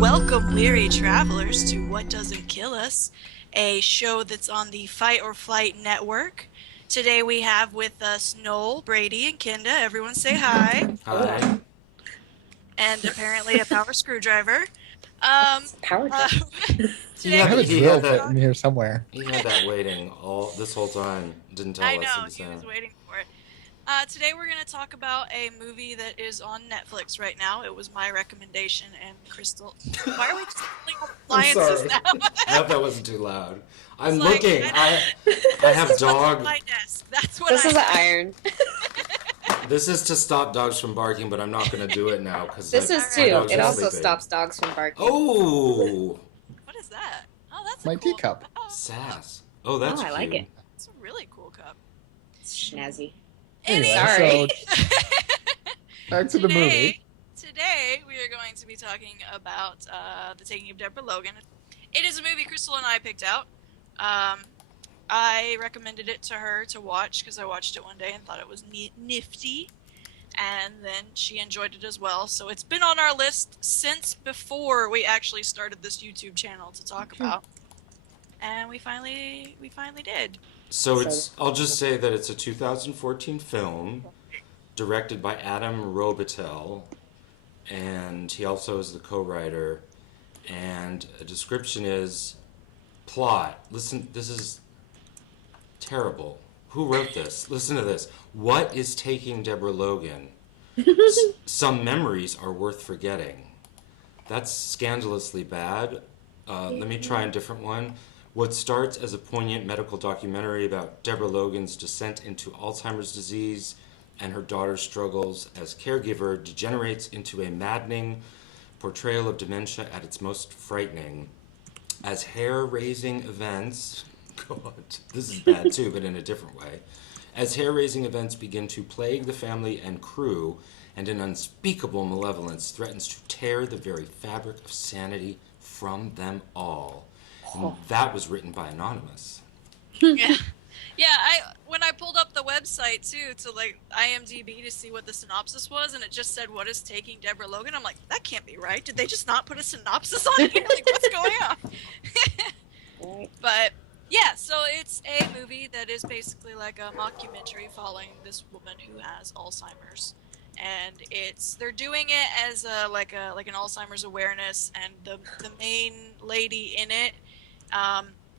Welcome, weary travelers, to What Doesn't Kill Us, a show that's on the Fight or Flight Network. Today we have with us Noel, Brady, and Kenda. Everyone say hi. Hi. And apparently a power screwdriver. Power drive. Today I have a He drill had that- bit in here somewhere. He had that waiting this whole time. Didn't tell I us. know, He he was was waiting for it. Today we're going to talk about a movie that is on Netflix right now. It was my recommendation, and Crystal... Why are we just pulling appliances sorry. now? I hope that wasn't too loud. I'm It's like, looking. I have This is what's on dog. my desk. That's what This I is an iron. This is to stop dogs from barking, but I'm not going to do it now because This is my too. dogs It are also sleeping. stops dogs from barking. Oh, What is that? Oh, that's My a cool teacup. Oh, sass. Oh, that's Oh, I like cute. it. it's a really cool cup. It's snazzy. Anyway, Sorry. so back to the movie. Today we are going to be talking about The Taking of Deborah Logan. It is a movie Crystal and I picked out. I recommended it to her to watch because I watched it one day and thought it was nifty. And then she enjoyed it as well. So it's been on our list since before we actually started this YouTube channel to talk about. And we finally did. So I'll just say that it's a 2014 film directed by Adam Robitel, and he also is the co-writer. And a description is plot. Listen, this is terrible. Who wrote this? Listen to this. What is taking Deborah Logan? Some memories are worth forgetting. That's scandalously bad. Let me try a different one. What starts as a poignant medical documentary about Deborah Logan's descent into Alzheimer's disease and her daughter's struggles as caregiver degenerates into a maddening portrayal of dementia at its most frightening. As hair-raising events... God, this is bad too, but in a different way. As hair-raising events begin to plague the family and crew, and an unspeakable malevolence threatens to tear the very fabric of sanity from them all. And that was written by Anonymous. Yeah. When I pulled up the website too to like IMDb to see what the synopsis was, and it just said "What is taking Deborah Logan?" I'm like, that can't be right. Did they just not put a synopsis on here? Like, what's going on? But yeah, so it's a movie that is basically like a mockumentary following this woman who has Alzheimer's, and they're doing it as like an Alzheimer's awareness, and the main lady in it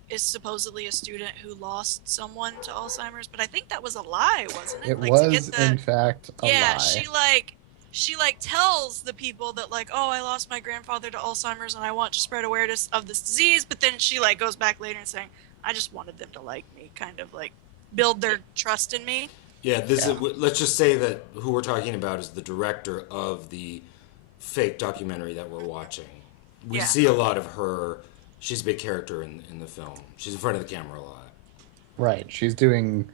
is supposedly a student who lost someone to Alzheimer's, but I think that was a lie, wasn't it? It Like, was, in fact, a yeah, lie. she tells the people that like, oh, I lost my grandfather to Alzheimer's and I want to spread awareness of this disease, but then she like goes back later and saying, I just wanted them to like me, kind of like build their trust in me. Yeah, let's just say that who we're talking about is the director of the fake documentary that we're watching. We see a lot of her. She's a big character in the film. She's in front of the camera a lot. Right. She's doing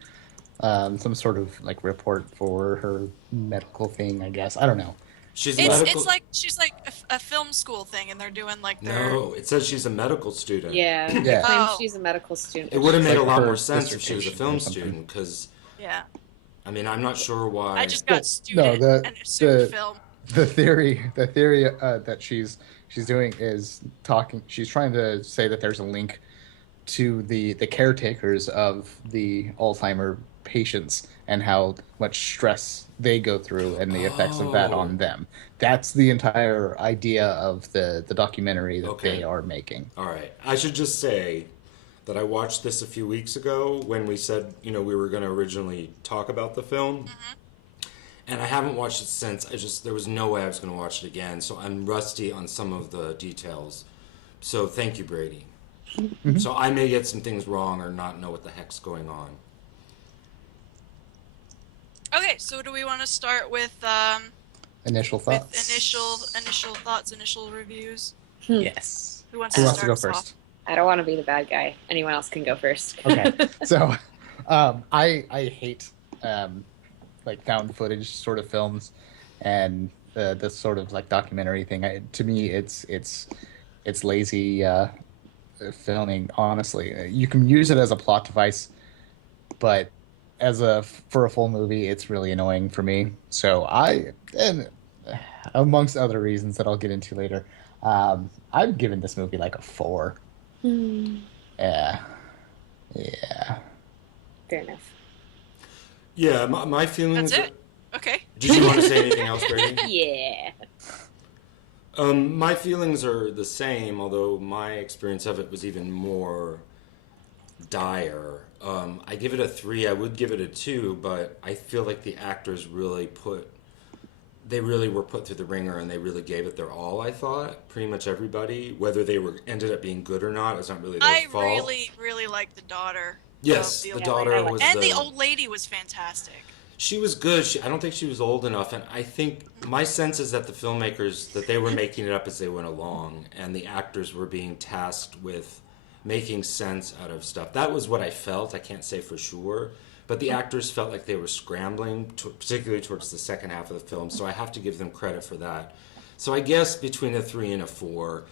some sort of like report for her medical thing, I guess. I don't know. It's like she's like a film school thing, and they're doing like their... No, it says she's a medical student. Yeah. Yeah. Claims she's a medical student. It would have made a Like lot her more sense if she was a dissertation film or something. student, because Yeah. I mean, I'm not sure why. I just got student and assumed film. The theory that she's doing is talking. She's trying to say that there's a link to the caretakers of the Alzheimer patients and how much stress they go through and the effects of that on them. That's the entire idea of the documentary that they are making. All right. I should just say that I watched this a few weeks ago when we said, we were going to originally talk about the film. Mm-hmm. And I haven't watched it since. There was no way I was going to watch it again. So I'm rusty on some of the details. So thank you, Brady. Mm-hmm. So I may get some things wrong or not know what the heck's going on. Okay, so do we want to start with Initial thoughts. initial thoughts, initial reviews? Yes. Who wants Who to wants to start go us first? off? I don't want to be the bad guy. Anyone else can go first. Okay. So, I hate like found footage sort of films, and this sort of like documentary thing. To me, it's lazy filming. Honestly, you can use it as a plot device, but for a full movie, it's really annoying for me. So and amongst other reasons that I'll get into later, I've given this movie like a 4. Yeah, yeah. Fair enough. Yeah, my feelings. That's it. Okay. Did you want to say anything else, Brady? Yeah. My feelings are the same, although my experience of it was even more dire. I give it a 3. I would give it a 2, but I feel like the actors really were put through the ringer, and they really gave it their all. I thought pretty much everybody, whether they ended up being good or not, it's not really their fault. I really liked the daughter. Yes, the daughter was, and the old lady was fantastic. She was good. I don't think she was old enough, and I think my sense is that the filmmakers, that they were making it up as they went along, and the actors were being tasked with making sense out of stuff. That was what I felt. I can't say for sure, but the actors felt like they were scrambling, particularly towards the second half of the film, so I have to give them credit for that. So I guess between a 3 and a 4,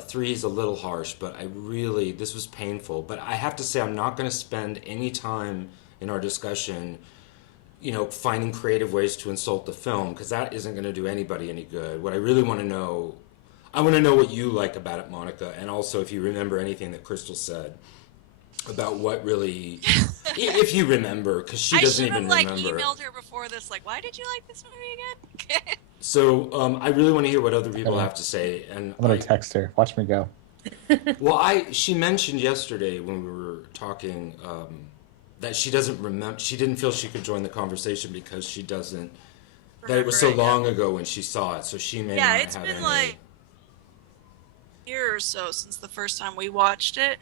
3 is a little harsh, but this was painful. But I have to say, I'm not going to spend any time in our discussion finding creative ways to insult the film, because that isn't going to do anybody any good. What I really want to know, I want to know what you like about it, Monica, and also if you remember anything that Crystal said about what really, if you remember, because she doesn't even remember. I should have emailed her before this, why did you like this movie again? So I really want to hear what other people have to say, and I'm gonna text her. Watch me go. Well, she mentioned yesterday when we were talking that she doesn't remember. She didn't feel she could join the conversation because she doesn't. That it was so long ago when she saw it, so she may not have any. Yeah, it's been like a year or so since the first time we watched it.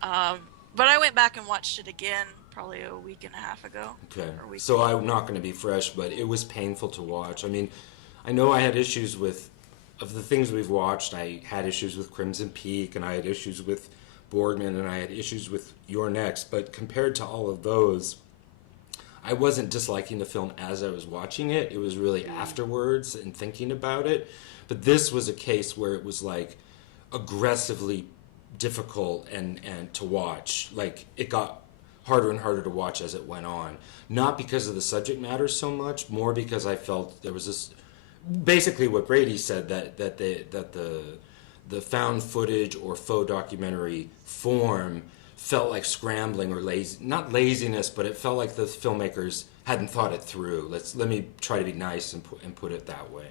But I went back and watched it again probably a week and a half ago. Okay. So I'm not going to be fresh, but it was painful to watch. I mean, I know I had issues of the things we've watched. I had issues with Crimson Peak, and I had issues with Borgman, and I had issues with Your Next. But compared to all of those, I wasn't disliking the film as I was watching it. It was really afterwards and thinking about it. But this was a case where it was like aggressively difficult and to watch. Like, it got harder and harder to watch as it went on. Not because of the subject matter so much, more because I felt there was this, basically what Brady said, that the found footage or faux documentary form felt like scrambling or not laziness, but it felt like the filmmakers hadn't thought it through. Let me try to be nice and put it that way.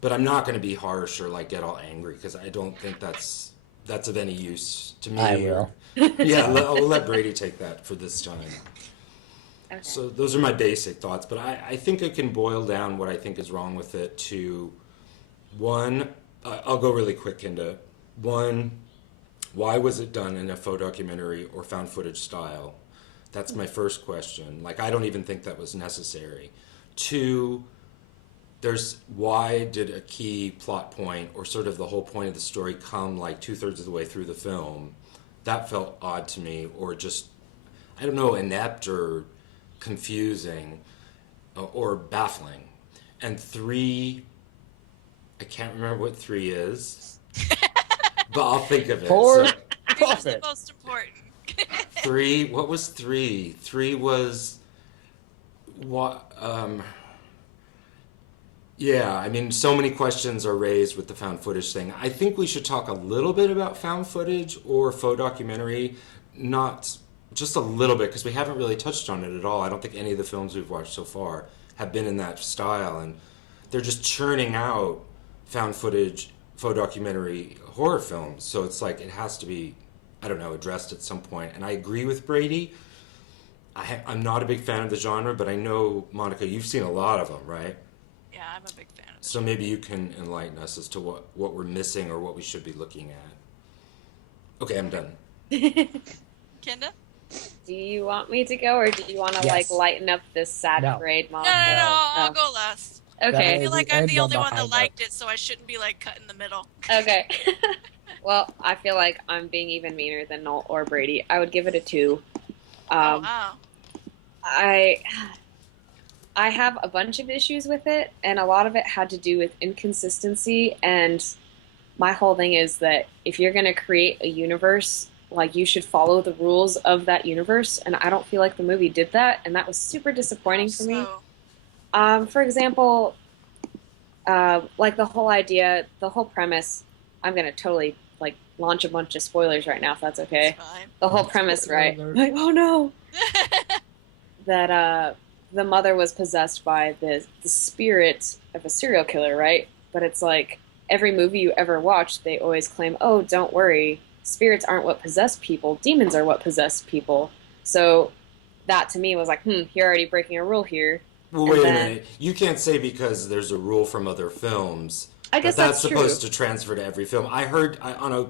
But I'm not going to be harsh or get all angry, because I don't think that's of any use to me. I will. Yeah, I'll let Brady take that for this time. Okay. So those are my basic thoughts, but I think I can boil down what I think is wrong with it to one. I'll go really quick into one. Why was it done in a faux documentary or found footage style? That's my first question. I don't even think that was necessary. Two, why did a key plot point or sort of the whole point of the story come 2/3 of the way through the film? That felt odd to me, or just, I don't know, inept or confusing or baffling. And 3, I can't remember what 3 is, but I'll think of it. 4, So, What's the most important? 3, what was 3? 3 was what? Yeah, I mean, so many questions are raised with the found footage thing. I think we should talk a little bit about found footage or faux documentary, not just a little bit, because we haven't really touched on it at all. I don't think any of the films we've watched so far have been in that style, and they're just churning out found footage, faux documentary horror films. So it's it has to be, I don't know, addressed at some point. And I agree with Brady. I'm not a big fan of the genre, but I know, Monica, you've seen a lot of them, right? Yeah, I'm a big fan of it. So maybe you can enlighten us as to what we're missing or what we should be looking at. Okay, I'm done. Kenda? Do you want me to go, or do you want to Yes. lighten up this sad No. parade, Mom? No, I'll Oh. go last. Okay. I feel like I'm And the you're only one that behind liked it, so I shouldn't be cut in the middle. Okay. Well, I feel like I'm being even meaner than Noel or Brady. I would give it a 2. Oh, wow. I have a bunch of issues with it, and a lot of it had to do with inconsistency. And my whole thing is that if you're going to create a universe, like you should follow the rules of that universe. And I don't feel like the movie did that, and that was super disappointing for me. For example, like the whole idea, the whole premise. I'm going to totally like launch a bunch of spoilers right now, if that's okay. The whole premise, right? Like, oh no, that the mother was possessed by the spirit of a serial killer, right? But it's like every movie you ever watch, they always claim, oh, don't worry, spirits aren't what possess people, demons are what possess people. So that to me was like, you're already breaking a rule here. Well, wait a minute. You can't say because there's a rule from other films. I guess that's true. supposed to transfer to every film. I heard on a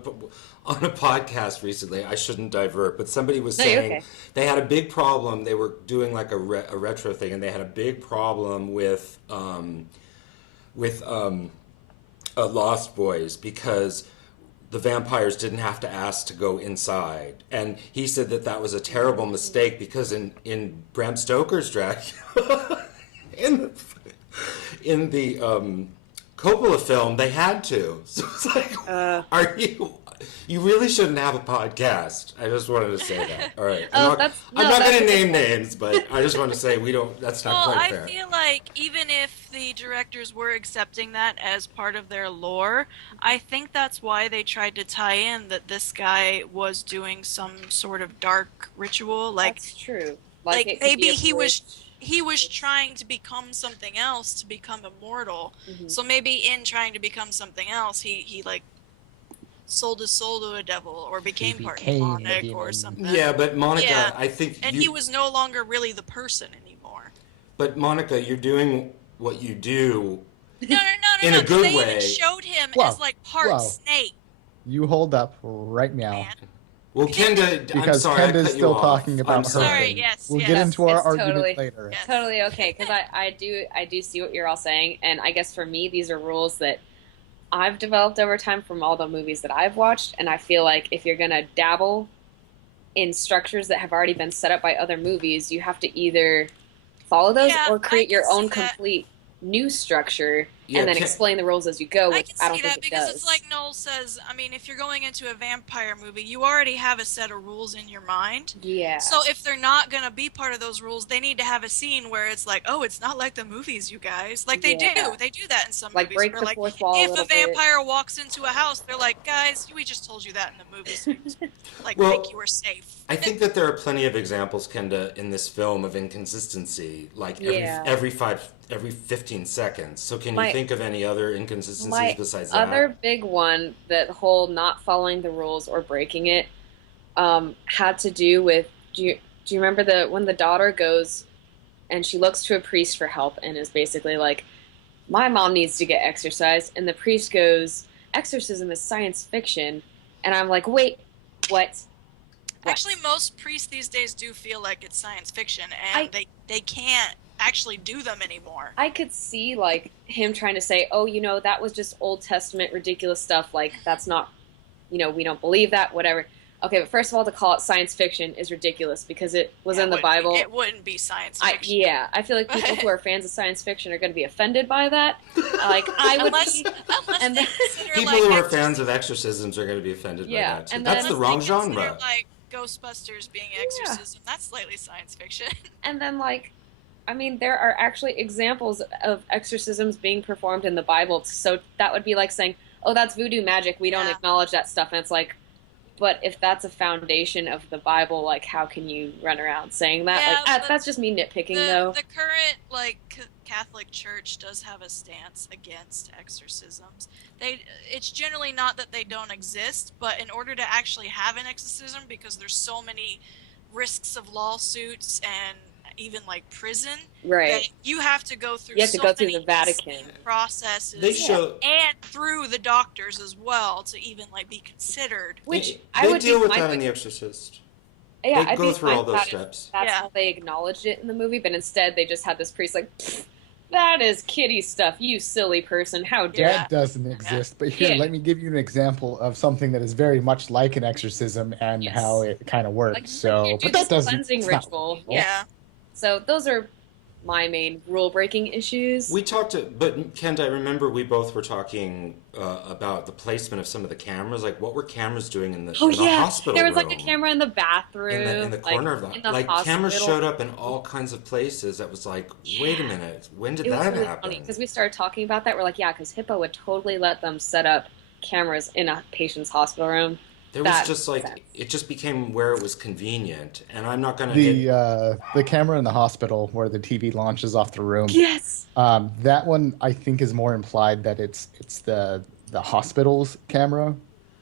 podcast recently. I shouldn't divert, but somebody was saying they had a big problem. They were doing like a retro thing, and they had a big problem with Lost Boys because the vampires didn't have to ask to go inside, and he said that was a terrible mistake because in Bram Stoker's Dracula, in the Coppola film, they had to. So it's like, you really shouldn't have a podcast. I just wanted to say that. All right. I'm not going to name names, but I just want to say that's not quite fair. I feel like even if the directors were accepting that as part of their lore, I think that's why they tried to tie in that this guy was doing some sort of dark ritual. Like, that's true. Like maybe he was trying to become something else to become immortal. Mm-hmm. So maybe in trying to become something else, he like sold his soul to a devil or became part demonic or something. Yeah, but Monica, I think he was no longer really the person anymore. But Monica, you're doing what you do No, in a good way. They even showed him as like part snake. You hold up right now. Man. Well, Kenda, because I'm sorry, Kenda's still talking about her. Sorry, yes. We'll get into our argument later. Yes. Totally okay, because I do see what you're all saying, and I guess for me, these are rules that I've developed over time from all the movies that I've watched, and I feel like if you're going to dabble in structures that have already been set up by other movies, you have to either follow those or create your own complete new structure and then explain the rules as you go, which I don't think it because does. it's like Noel says, I mean, if you're going into a vampire movie, you already have a set of rules in your mind. Yeah. So if they're not going to be part of those rules, they need to have a scene where it's like, oh, it's not like the movies, you guys. Like they do. They do that in some movies. Break the fourth wall if a vampire walks into a house, they're like, guys, we just told you that in the movies. Like, make you were safe. I think that there are plenty of examples, Kenda, in this film of inconsistency, like every 15 seconds. So can you think of any other inconsistencies besides that? Other big one, that whole not following the rules or breaking it, had to do with, do you remember when the daughter goes and she looks to a priest for help and is basically like, my mom needs to get exorcised, and the priest goes, exorcism is science fiction, and I'm like, wait, what? Actually, most priests these days do feel like it's science fiction, and they can't actually do them anymore. I could see like him trying to say, oh, that was just Old Testament ridiculous stuff, like that's not, we don't believe that, whatever. Okay, but first of all, to call it science fiction is ridiculous because it was in the Bible. It wouldn't be science fiction. I feel like people who are fans of science fiction are going to be offended by that. Like I would people who are fans of exorcisms are going to be offended by that too. That's the wrong genre. Like Ghostbusters being exorcism, that's slightly science fiction. And then there are actually examples of exorcisms being performed in the Bible, so that would be like saying, oh, that's voodoo magic, we don't acknowledge that stuff. And it's like, but if that's a foundation of the Bible, like, how can you run around saying that? Yeah, that's just me nitpicking, though. The current, Catholic Church does have a stance against exorcisms. It's generally not that they don't exist, but in order to actually have an exorcism, because there's so many risks of lawsuits and even prison, right? You have to go through. You have to go through the Vatican processes, and through the doctors as well to even be considered. Which they deal with that in The Exorcist. Yeah, they go through all those steps. That's how they acknowledged it in the movie, but instead they just had this priest that is kiddie stuff, you silly person. How dare that doesn't exist. But here, let me give you an example of something that is very much like an exorcism and how it kind of works. But that doesn't cleansing ritual. Yeah. So those are my main rule-breaking issues. We talked to, but Kent, I remember we both were talking about the placement of some of the cameras. Like, what were cameras doing in the hospital there was room? like a camera in the bathroom, In the corner of in the, like, hospital. cameras showed up in all kinds of places. That was like, wait a minute, when did that really happen? Because we started talking about that, we're like, yeah, because HIPAA would totally let them set up cameras in a patient's hospital room. There was just like it just became where it was convenient, and I'm not gonna. The camera in the hospital where the TV launches off the room. Yes. That one I think is more implied that it's the hospital's camera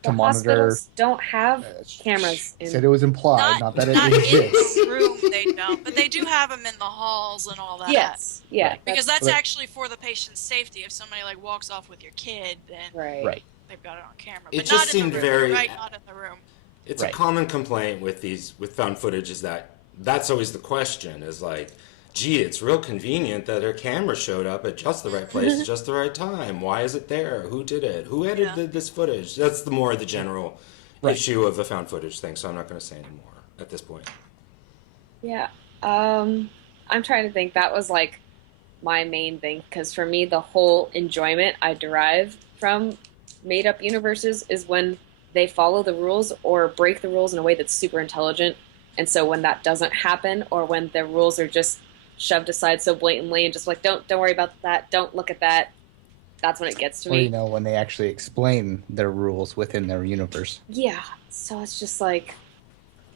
to monitor. Hospitals don't have cameras. Said it was implied, not that it exists. In the room they don't, but they do have them in the halls and all that. Yes. Yeah. Because that's actually for the patient's safety. If somebody like walks off with your kid, then right. they've got it on camera. It But just not seemed in the room, very right? Not in the room. It's a common complaint with found footage is that's always the question is like, gee, it's real convenient that her camera showed up at just the right place at just the right time. Why is it there? Who did it? Who edited this footage? That's the general issue of the found footage thing, so I'm not going to say anymore at this point. Yeah. I'm trying to think. That was like my main thing, because for me, the whole enjoyment I derive from made-up universes is when they follow the rules or break the rules in a way that's super intelligent. And so when that doesn't happen, or when the rules are just shoved aside so blatantly and just like, don't worry about that, don't look at that, that's when it gets to me. Or, when they actually explain their rules within their universe. Yeah, so it's just like,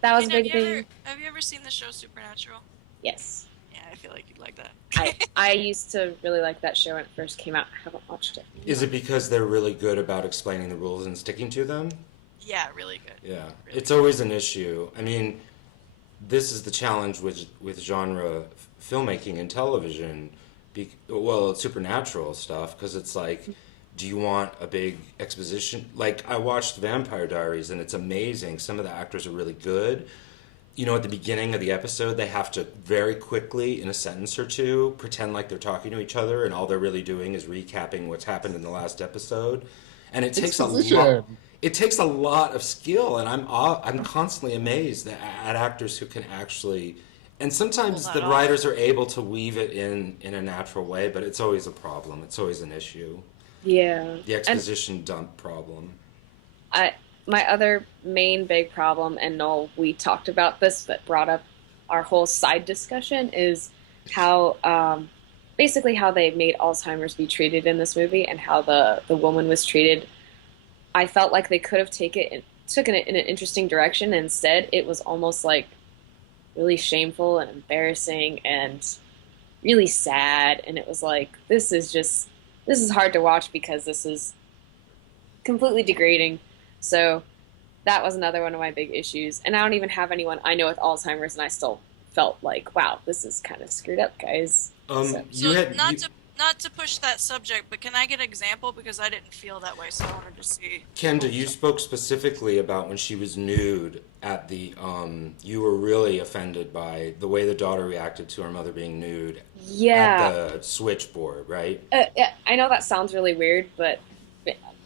that was a big thing. Have you ever seen the show Supernatural? Yes. Yeah, I feel like you'd like that. I used to really like that show when it first came out. I haven't watched it. Is it because they're really good about explaining the rules and sticking to them? Yeah, really good. Yeah, really it's always an issue. I mean, this is the challenge with genre filmmaking and television. It's supernatural stuff, because it's like, do you want a big exposition? Like, I watched Vampire Diaries, and it's amazing. Some of the actors are really good. At the beginning of the episode, they have to very quickly, in a sentence or two, pretend like they're talking to each other, and all they're really doing is recapping what's happened in the last episode. And it takes a lot. It takes a lot of skill, and I'm constantly amazed at actors who can actually. And sometimes the writers are able to weave it in a natural way, but it's always a problem. It's always an issue. Yeah. The exposition dump problem. My other main big problem, and Noel, we talked about this, but brought up our whole side discussion, is how basically how they made Alzheimer's be treated in this movie, and how the woman was treated. I felt like they could have taken it in an interesting direction. Instead, it was almost like really shameful and embarrassing and really sad. And it was like, this is hard to watch because this is completely degrading. So that was another one of my big issues. And I don't even have anyone I know with Alzheimer's, and I still felt like, wow, this is kind of screwed up, guys. Not to push that subject, but can I get an example? Because I didn't feel that way, so I wanted to see. Kenda, you spoke specifically about when she was nude at the, you were really offended by the way the daughter reacted to her mother being nude at the switchboard, right? I know that sounds really weird, but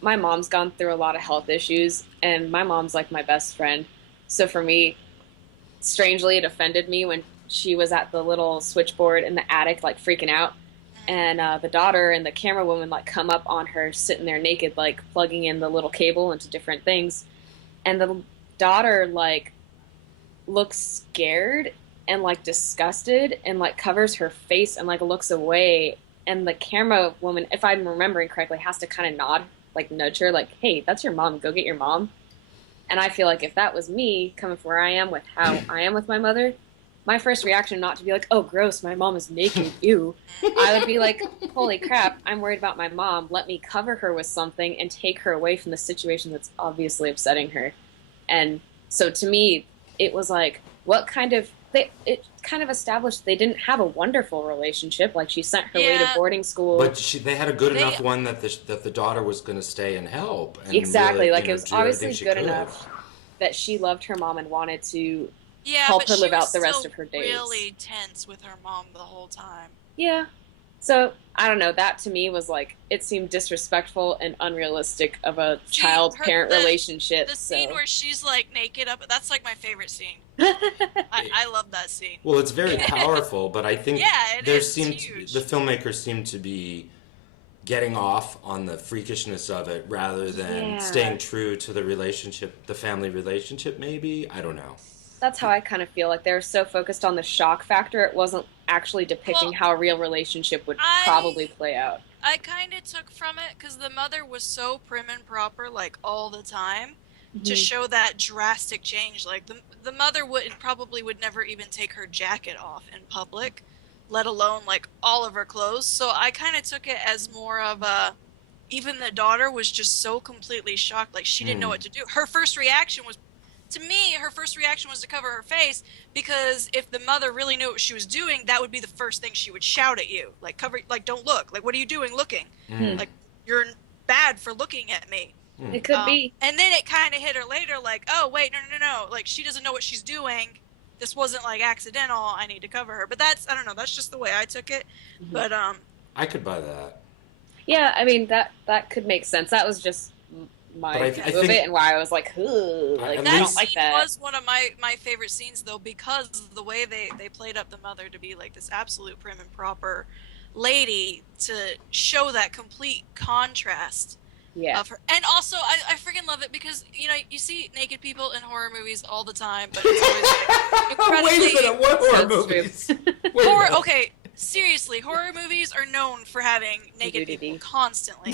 my mom's gone through a lot of health issues, and my mom's like my best friend. So for me, strangely, it offended me when she was at the little switchboard in the attic, like freaking out. And the daughter and the camera woman like come up on her sitting there naked, like plugging in the little cable into different things. And the daughter like looks scared and like disgusted and like covers her face and like looks away. And the camera woman, if I'm remembering correctly, has to kind of nod, like nudge her, like, hey, that's your mom. Go get your mom. And I feel like if that was me coming from where I am with how I am with my mother, my first reaction not to be like, oh, gross, my mom is naked, ew. I would be like, holy crap, I'm worried about my mom. Let me cover her with something and take her away from the situation that's obviously upsetting her. And so to me, it was like, it kind of established they didn't have a wonderful relationship. Like, she sent her way to boarding school. But they had a good enough one that the daughter was going to stay and help. And exactly. Really, like, it was obviously good enough that she loved her mom and wanted to help her live out the rest of her days. Really tense with her mom the whole time. Yeah, So I don't know. That to me was like it seemed disrespectful and unrealistic of a See, child-parent relationship. the scene So where she's like naked up, that's like my favorite scene. I love that scene. Well, it's very powerful, but I think Yeah, it there is. It's seemed huge. the filmmakers seem to be getting off on the freakishness of it rather than Yeah. staying true to the relationship, the family relationship. Maybe I don't know. that's how I kind of feel like they were so focused on the shock factor, it wasn't actually depicting Well, how a real relationship would I probably play out. I kind of took from it because the mother was so prim and proper, like all the time, to Mhm. show that drastic change. Like the mother would never even take her jacket off in public, let alone like all of her clothes. So I kind of took it as more of a. Even the daughter was just so completely shocked, like she didn't know what to do. Her first reaction was, to me, her first reaction was to cover her face because if the mother really knew what she was doing, that would be the first thing she would shout at you, like cover, like don't look, like what are you doing looking, Mm. like you're bad for looking at me. It could be. And then it kind of hit her later, like oh wait, no, like she doesn't know what she's doing. This wasn't like accidental. I need to cover her. But that's I don't know. That's just the way I took it. Mhm. But I could buy that. Yeah, I mean that could make sense. That was just my But I view of think- it and why I was like, "Ooh," like At that I don't least- like scene that. was one of my favorite scenes though because of the way they played up the mother to be like this absolute prim and proper lady to show that complete contrast Yeah. of her. And also I freaking love it because you know you see naked people in horror movies all the time, but it's always incredibly Wait a minute, what horror That's true. movies? Wait a horror. minute. Okay, seriously, horror movies are known for having naked Nudity. people constantly.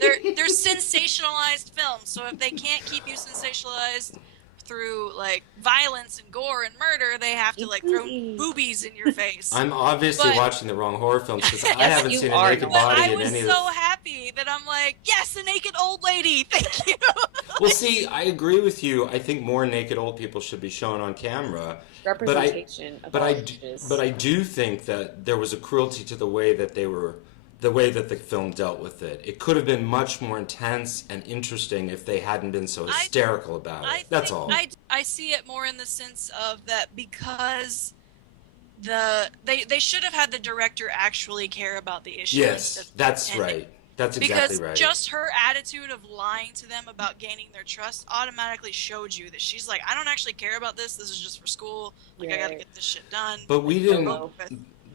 They're sensationalized films, so if they can't keep you sensationalized through like violence and gore and murder, they have to like throw Boobies. boobies in your face. I'm obviously But- watching the wrong horror films because I Yes, haven't you seen a are. naked But body I in was any of so the. happy that I'm like, yes, a naked old lady. Thank you. Well, see, I agree with you. I think more naked old people should be shown on camera. Representation of But all I, ages. but I do think that there was a cruelty to the way that the film dealt with it. It could have been much more intense and interesting if they hadn't been so hysterical about it. That's all. I see it more in the sense of that because they should have had the director actually care about the issue. Yes, instead of that's pretending. right. That's Because exactly right. just her attitude of lying to them about gaining their trust automatically showed you that she's like, I don't actually care about this. This is just for school. Like I gotta Right. get this shit done. But we didn't. Hello.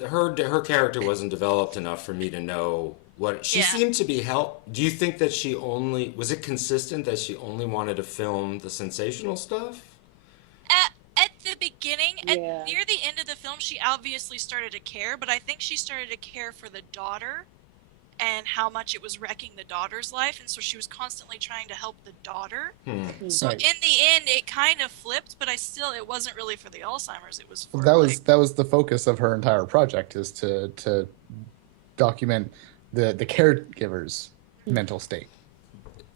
Her character wasn't developed enough for me to know what she Yeah. seemed to be. Do you think that she only was it consistent that she only wanted to film the sensational stuff? At the beginning, Yeah. near the end of the film, she obviously started to care, but I think she started to care for the daughter and how much it was wrecking the daughter's life, and so she was constantly trying to help the daughter. So Right. in the end, it kind of flipped, but it wasn't really for the Alzheimer's. It was for That was the focus of her entire project, is to document the caregiver's mental state.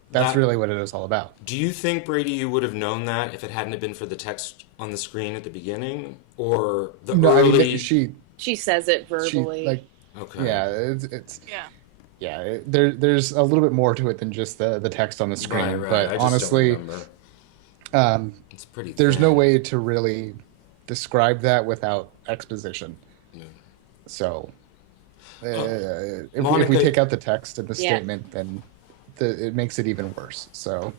That's That- really what it was all about. Do you think, Brady, you would have known that if it hadn't have been for the text on the screen at the beginning, or the No, I early? mean She says it she verbally. like Okay. yeah, it's yeah. there's a little bit more to it than just the text on the screen. Right. But I just honestly, don't remember. It's pretty. there's thin. no way to really describe that without exposition. Yeah. So if we Monica- take out the text and the Yeah. statement, then it makes it even worse. So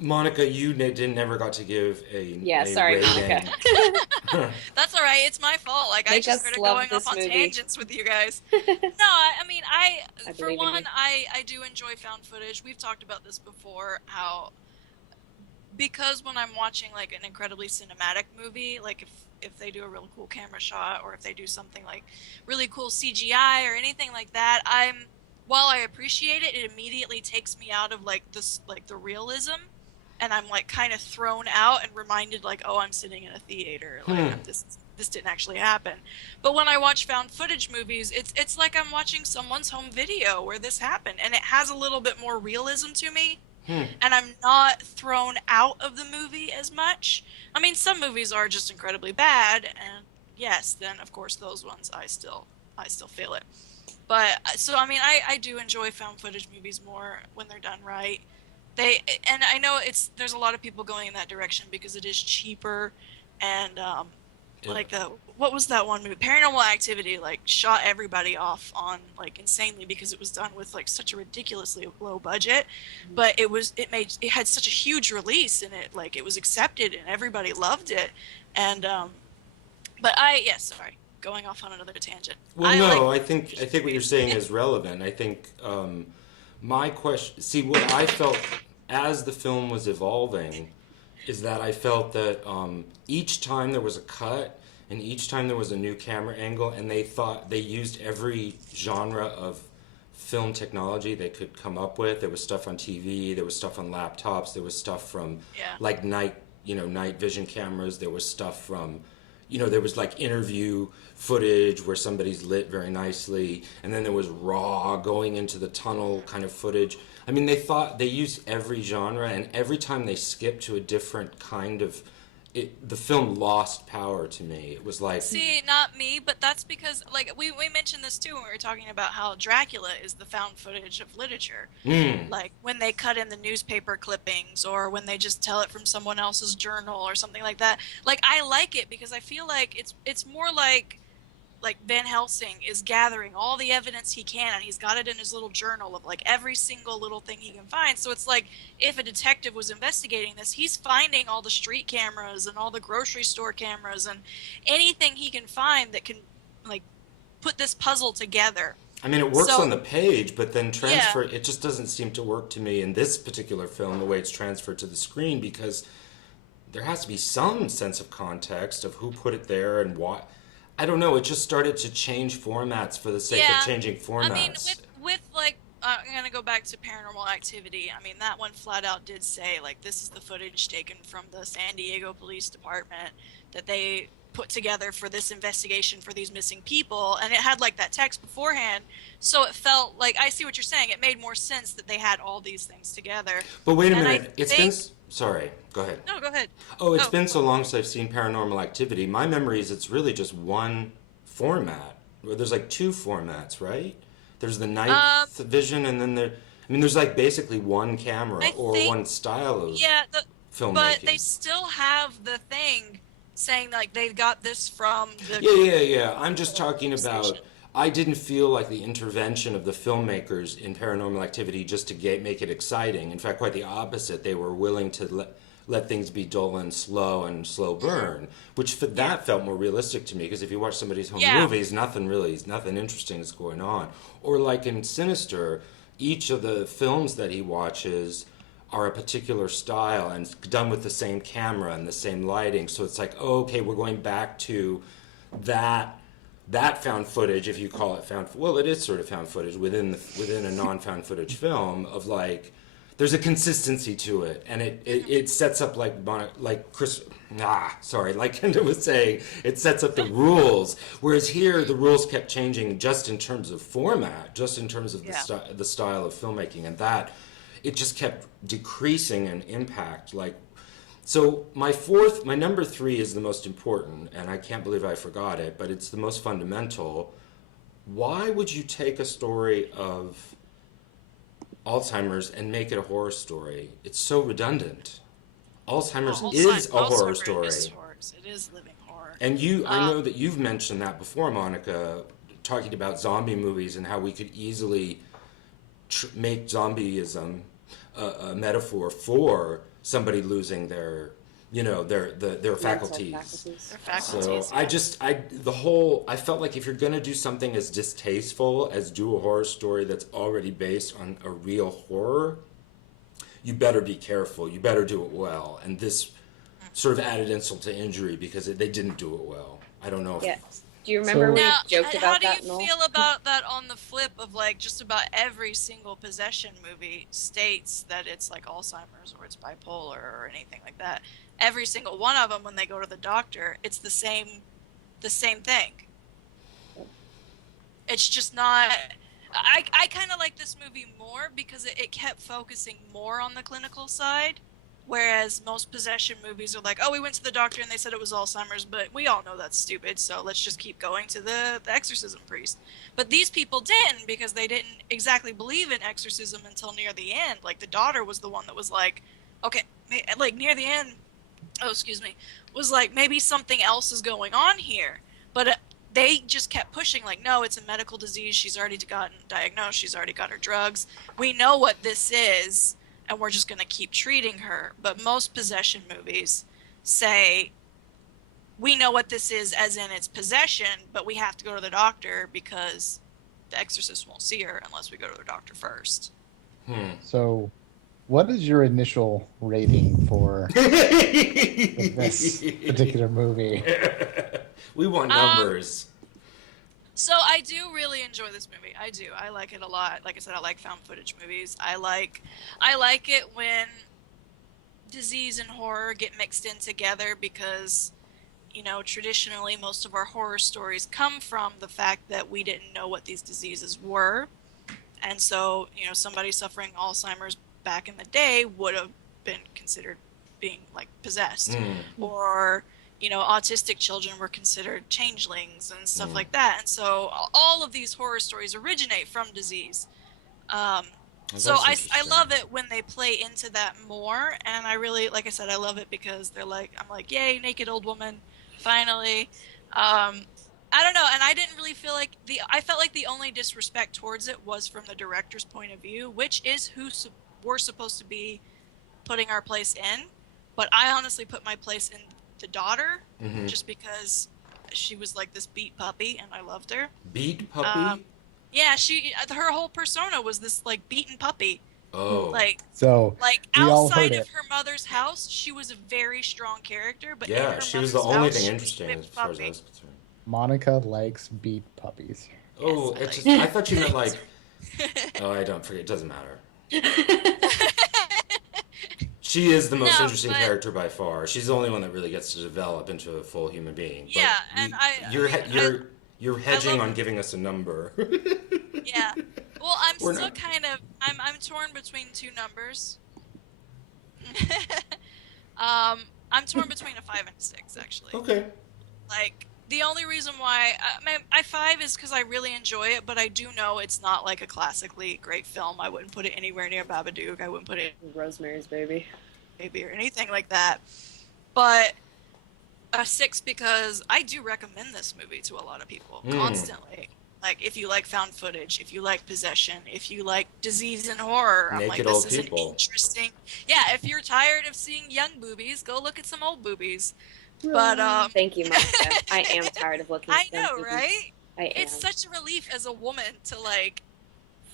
Monica, you never got to give a Yeah, a sorry, rating. Monica. That's all right. It's my fault. Like I Make just us started love going this off on movie. tangents with you guys. No, I mean, I for believe in one, you. I do enjoy found footage. We've talked about this before. How because when I'm watching like an incredibly cinematic movie, like if they do a real cool camera shot or if they do something like really cool CGI or anything like that, while I appreciate it, it immediately takes me out of like this like the realism. And I'm like kind of thrown out and reminded like, oh, I'm sitting in a theater. Like this didn't actually happen. But when I watch found footage movies, it's like I'm watching someone's home video where this happened, and it has a little bit more realism to me. And I'm not thrown out of the movie as much. I mean, some movies are just incredibly bad, and yes, then of course those ones I still feel it. But so I mean, I do enjoy found footage movies more when they're done right. And I know there's a lot of people going in that direction because it is cheaper and like what was that one movie? Paranormal Activity, like shot everybody off on like insanely because it was done with like such a ridiculously low budget, but it had such a huge release and it was accepted and everybody loved it, and but sorry, going off on another tangent. Well, no, I think what you're saying is relevant. I think my question, see, what I felt as the film was evolving is that I felt that each time there was a cut and each time there was a new camera angle, and they used every genre of film technology they could come up with. There was stuff on TV, there was stuff on laptops, there was stuff from like night vision cameras, there was stuff from there was like interview footage where somebody's lit very nicely, and then there was raw going into the tunnel kind of footage. I mean, they used every genre, and every time they skipped to a different kind of the film lost power to me. It was like, see, not me, but that's because like we mentioned this too when we were talking about how Dracula is the found footage of literature. Like when they cut in the newspaper clippings or when they just tell it from someone else's journal or something like that. Like I like it because I feel like it's more like Van Helsing is gathering all the evidence he can, and he's got it in his little journal of like every single little thing he can find. So it's like if a detective was investigating this, he's finding all the street cameras and all the grocery store cameras and anything he can find that can like put this puzzle together. I mean, it works on the page, but then it just doesn't seem to work to me in this particular film the way it's transferred to the screen, because there has to be some sense of context of who put it there and why. I don't know. It just started to change formats for the sake of changing formats. I mean, with like, I'm gonna go back to Paranormal Activity. I mean, that one flat out did say like this is the footage taken from the San Diego Police Department that they put together for this investigation for these missing people, and it had like that text beforehand, so it felt like, I see what you're saying. It made more sense that they had all these things together. But wait a minute. Sorry, go ahead. No, go ahead. Oh, it's been so long since I've seen Paranormal Activity. My memory is it's really just one format. There's like two formats, right? There's the night vision, and then there's like basically one camera one style of filmmaking. But they still have the thing saying like they've got this from the... Yeah. I'm just talking about... I didn't feel like the intervention of the filmmakers in Paranormal Activity just to make it exciting. In fact, quite the opposite. They were willing to let things be dull and slow burn, which that felt more realistic to me, because if you watch somebody's home movies, nothing interesting is going on. Or like in Sinister, each of the films that he watches are a particular style and done with the same camera and the same lighting. So it's like, okay, we're going back to that found footage, if you call it it is sort of found footage within a non-found footage film, of like there's a consistency to it, and it sets up like Kendra was saying, it sets up the rules, whereas here the rules kept changing just in terms of format, just in terms of the style of filmmaking, and that it just kept decreasing in impact. So my number 3 is the most important, and I can't believe I forgot it, but it's the most fundamental. Why would you take a story of Alzheimer's and make it a horror story? It's so redundant. Alzheimer's is a horror story. It is living horror. And I know that you've mentioned that before, Monica, talking about zombie movies and how we could easily make zombieism a metaphor for somebody losing their faculties. So I felt like if you're going to do something as distasteful as do a horror story that's already based on a real horror, you better be careful. You better do it well. And this sort of added insult to injury because they didn't do it well. I don't know if... Do you remember we joked about that? How do you feel about that on the flip of like just about every single possession movie states that it's like Alzheimer's or it's bipolar or anything like that? Every single one of them, when they go to the doctor, it's the same thing. It's just not... I kind of like this movie more because it kept focusing more on the clinical side. Whereas most possession movies are like, oh, we went to the doctor and they said it was Alzheimer's, but we all know that's stupid, so let's just keep going to the exorcism priest. But these people didn't, because they didn't exactly believe in exorcism until near the end. Like, the daughter was the one that was like, okay, like, near the end, oh, excuse me, was like, maybe something else is going on here. But they just kept pushing, like, no, it's a medical disease. She's already gotten diagnosed. She's already got her drugs. We know what this is, and we're just going to keep treating her. But most possession movies say, we know what this is as in its possession, but we have to go to the doctor because the exorcist won't see her unless we go to the doctor first. So, what is your initial rating for this particular movie? We want numbers. So I do really enjoy this movie. I do. I like it a lot. Like I said, I like found footage movies. I like it when disease and horror get mixed in together because, you know, traditionally most of our horror stories come from the fact that we didn't know what these diseases were. And so, you know, somebody suffering Alzheimer's back in the day would have been considered being like possessed. Or, you know, autistic children were considered changelings and stuff like that. And so all of these horror stories originate from disease. So I love it when they play into that more. And I really, like I said, I love it because they're like, I'm like, yay, naked old woman, finally. I don't know, and I didn't really feel like I felt like the only disrespect towards it was from the director's point of view, which is who we're supposed to be putting our place in. But I honestly put my place in the daughter, just because she was like this beat puppy, and I loved her. Beat puppy? Yeah, her whole persona was this like beaten puppy. Oh. Like we all heard outside it. of her mother's house, she was a very strong character, but in Yeah, her she was the mother's only house, thing she was a interesting as whipped far as I puppy. was concerned. Monica likes beat puppies. Oh, Yes, I it's just, like I thought you meant like. Oh, I don't forget. It doesn't matter. She is the most No, interesting but- character by far. She's the only one that really gets to develop into a full human being. But Yeah, and you're hedging love- on giving us a number. Yeah. Well, We're still not- kind of I'm torn between two numbers. I'm torn between a 5 and a 6 actually. Okay. Like the only reason why my 5 is because I really enjoy it, but I do know it's not like a classically great film. I wouldn't put it anywhere near Babadook. I wouldn't put it Rosemary's Baby. maybe or anything like that. But a 6 because I do recommend this movie to a lot of people constantly. Like if you like found footage, if you like possession, if you like disease and horror, I'm Naked like, old this is people. an interesting. Yeah, if you're tired of seeing young boobies, go look at some old boobies. But Thank you, Monica. I am tired of looking. I at them know, movies. right? I am. It's such a relief as a woman to like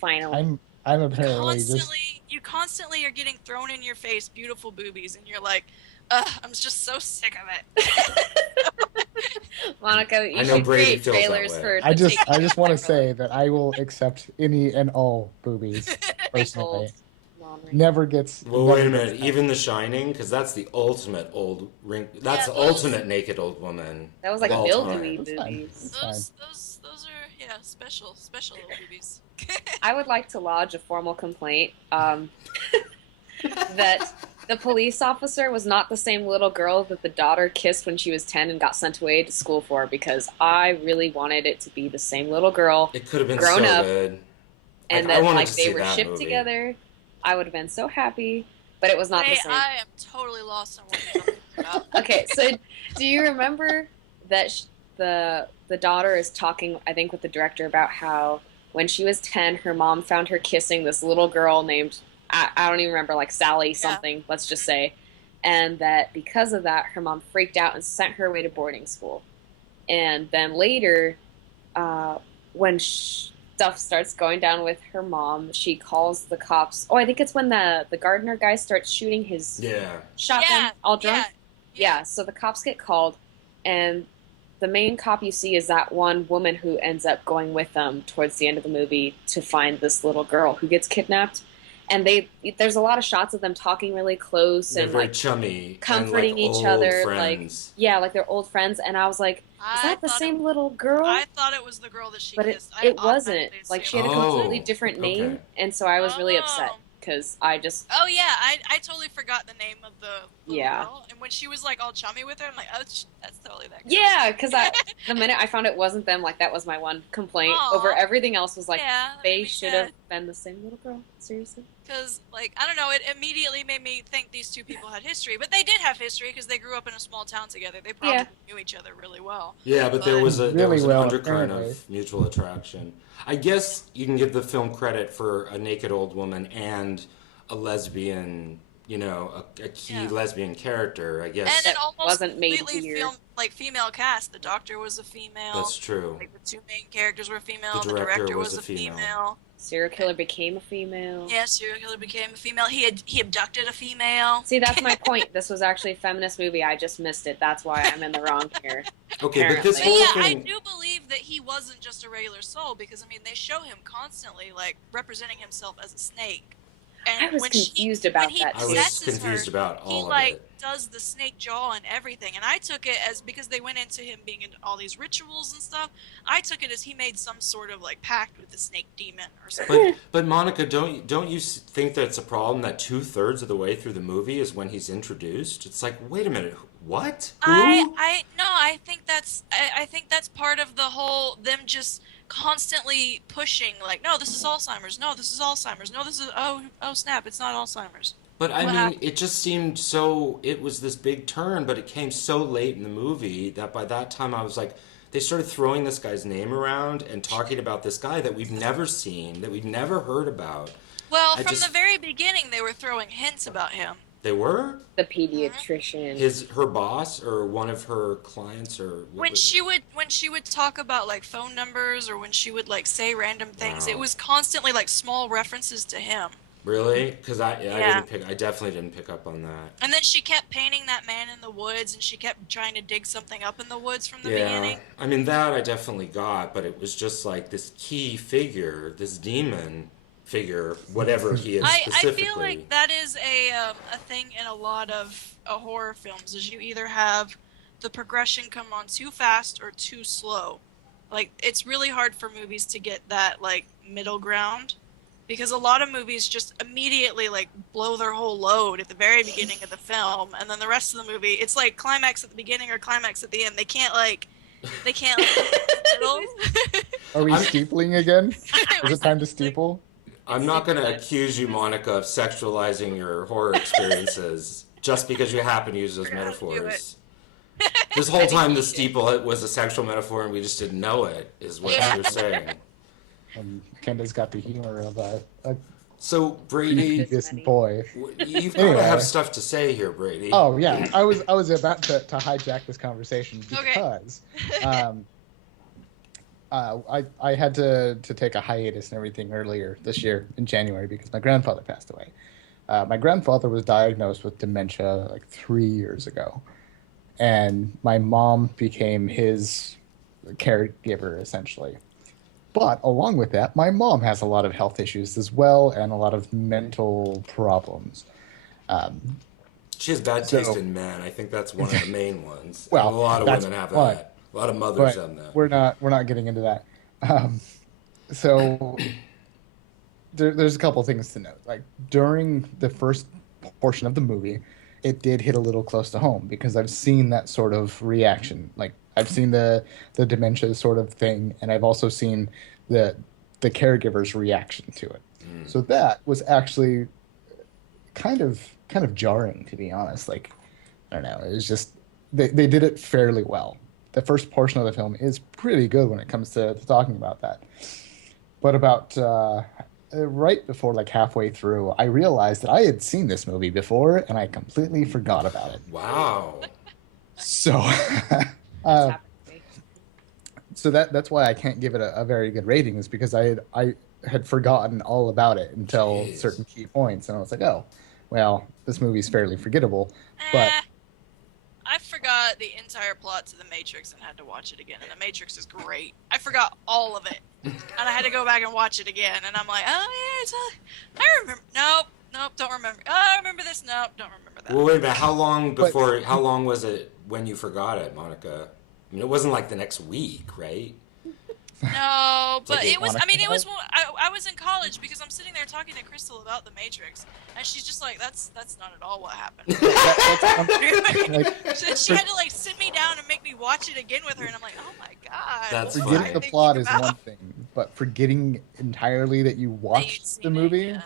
Finally. I'm apparently just you constantly are getting thrown in your face beautiful boobies, and you're like, I'm just so sick of it. Monica, you I know should Brady create feels that trailers way. for. I just want to say that I will accept any and all boobies personally. Old laundry. Never gets. Well, never wait a gets minute. Even The Shining, because that's the ultimate old That's Yeah, the ultimate naked old woman. That was like of all mildewy time. That's fine. boobies. Those are special little boobies. I would like to lodge a formal complaint that the police officer was not the same little girl that the daughter kissed when she was 10 and got sent away to school for, because I really wanted it to be the same little girl It could have been Grown so up. good. and I that wanted like to they see were that shipped movie. together. I would have been so happy, but it was not the Hey, same. I am totally lost on what you're talking about. Okay, so do you remember that the daughter is talking, I think, with the director about how when she was 10, her mom found her kissing this little girl named, I don't even remember, like Sally something, let's just say, and that because of that, her mom freaked out and sent her away to boarding school. And then later, when stuff starts going down with her mom, she calls the cops. Oh, I think it's when the gardener guy starts shooting his Yeah. shotgun all drunk. Yeah. So the cops get called, and the main cop you see is that one woman who ends up going with them towards the end of the movie to find this little girl who gets kidnapped. And there's a lot of shots of them talking really close They're and very like chummy. comforting and, like, each old other, friends. like they're old friends. And I was like, is that the same little girl? I thought it was the girl that she But kissed. it wasn't. Like she had a Oh, completely different name, okay. and so I was really upset Oh. because I just Oh yeah, I totally forgot the name of the little Yeah. girl. And when she was like all chummy with her, I'm like, oh, that's totally that girl. yeah, because the minute I found it wasn't them, like that was my one complaint Aw. over everything else was like yeah, that they makes should have sense. defend the same little girl. Seriously. Because, like, I don't know, it immediately made me think these two people had history. But they did have history because they grew up in a small town together. They probably knew each other really well. Yeah, but there was an undercurrent apparently. of mutual attraction. I guess you can give the film credit for a naked old woman and a lesbian, you know, a key lesbian character, I guess. And an almost wasn't made completely weird. female cast. The doctor was a female. That's true. Like, the two main characters were female. The The director director was was a a female. female. Serial killer became a female. Yeah, serial killer became a female. He abducted a female. See, that's my point. This was actually a feminist movie. I just missed it. That's why I'm in the wrong here. Okay, but this Apparently. But whole yeah, I thing... do believe that he wasn't just a regular soul because, I mean, they show him constantly, like, representing himself as a snake. And I was when confused about when he that, I too. was possesses confused her, about all he, of like, it. does the snake jaw and everything. And I took it as, because they went into him being into all these rituals and stuff, I took it as he made some sort of, like, pact with the snake demon or something. But Monica, don't you think that it's a problem that 2/3 of the way through the movie is when he's introduced? It's like, wait a minute, what? Who? I think that's part of the whole, them just constantly pushing, like, no, this is Alzheimer's, no, this is Alzheimer's, no, this is, oh snap, it's not Alzheimer's. But I What mean, happened? it just seemed so. It was this big turn, but it came so late in the movie that by that time I was like, they started throwing this guy's name around and talking about this guy that we've never seen, that we've never heard about. Well, I from just- the very beginning, they were throwing hints about him. They were The pediatrician. her boss or one of her clients or what When was- she would talk about, like, phone numbers, or when she would, like, say random things, Wow. it was constantly, like, small references to him. Really? Because I Yeah. I definitely didn't pick up on that. And then she kept painting that man in the woods, and she kept trying to dig something up in the woods from the Yeah, beginning. I mean that I definitely got, but it was just like this key figure, this demon figure, whatever he is I specifically. feel like that is a thing in a lot of horror films, is you either have the progression come on too fast or too slow. Like, it's really hard for movies to get that, like, middle ground, because a lot of movies just immediately, like, blow their whole load at the very beginning of the film, and then the rest of the movie, it's like climax at the beginning or climax at the end. They can't middle. Are we I'm- steepling again? Is it time to steeple? I'm not going to accuse you, Monica, of sexualizing your horror experiences just because you happen to use those We're gonna have to do metaphors. This whole time, the steeple it was a sexual metaphor, and we just didn't know it. Is what Yeah. you're saying. Kenda's got the humor of a So Brady, This previous boy. you've got to Anyway. have stuff to say here, Brady. Oh yeah, I was about to hijack this conversation because I had to take a hiatus and everything earlier this year in January because my grandfather passed away. My grandfather was diagnosed with dementia like 3 years ago, and my mom became his caregiver essentially. But along with that, my mom has a lot of health issues as well and a lot of mental problems. She has bad So- taste in men. I think that's one of the main ones. Well, And a lot of that's women have one. that. A lot of mothers But have that. we're not getting into that. So there's a couple things to note. Like during the first portion of the movie, it did hit a little close to home because I've seen that sort of reaction. Like I've seen the dementia sort of thing, and I've also seen the caregiver's reaction to it. So that was actually kind of jarring, to be honest. Like I don't know, it was just they did it fairly well. The first portion of the film is pretty good when it comes to talking about that. But about right before, like halfway through, I realized that I had seen this movie before, and I completely forgot about it. Wow. So, Happened to me. so that's why I can't give it a very good rating, is because I had forgotten all about it until Jeez. certain key points, and I was like, oh, well, this movie's fairly forgettable. But I forgot the entire plot to The Matrix and had to watch it again, and The Matrix is great. I forgot all of it, and I had to go back and watch it again, and I'm like, oh yeah, I remember. Nope, don't remember. Oh, I remember this. Nope, don't remember that. Well, wait a minute. How long was it when you forgot it, Monica? I mean, it wasn't like the next week, right? No, but like it was. I mean, it was. Monica? I was in college because I'm sitting there talking to Crystal about The Matrix, and she's just like, "That's not at all what happened." like, she had to like sit me down and make me watch it again with her, and I'm like, "Oh my god." That's what fine. was I forgetting the thinking plot is about? one thing, but forgetting entirely that you That you'd watched the seen it, movie.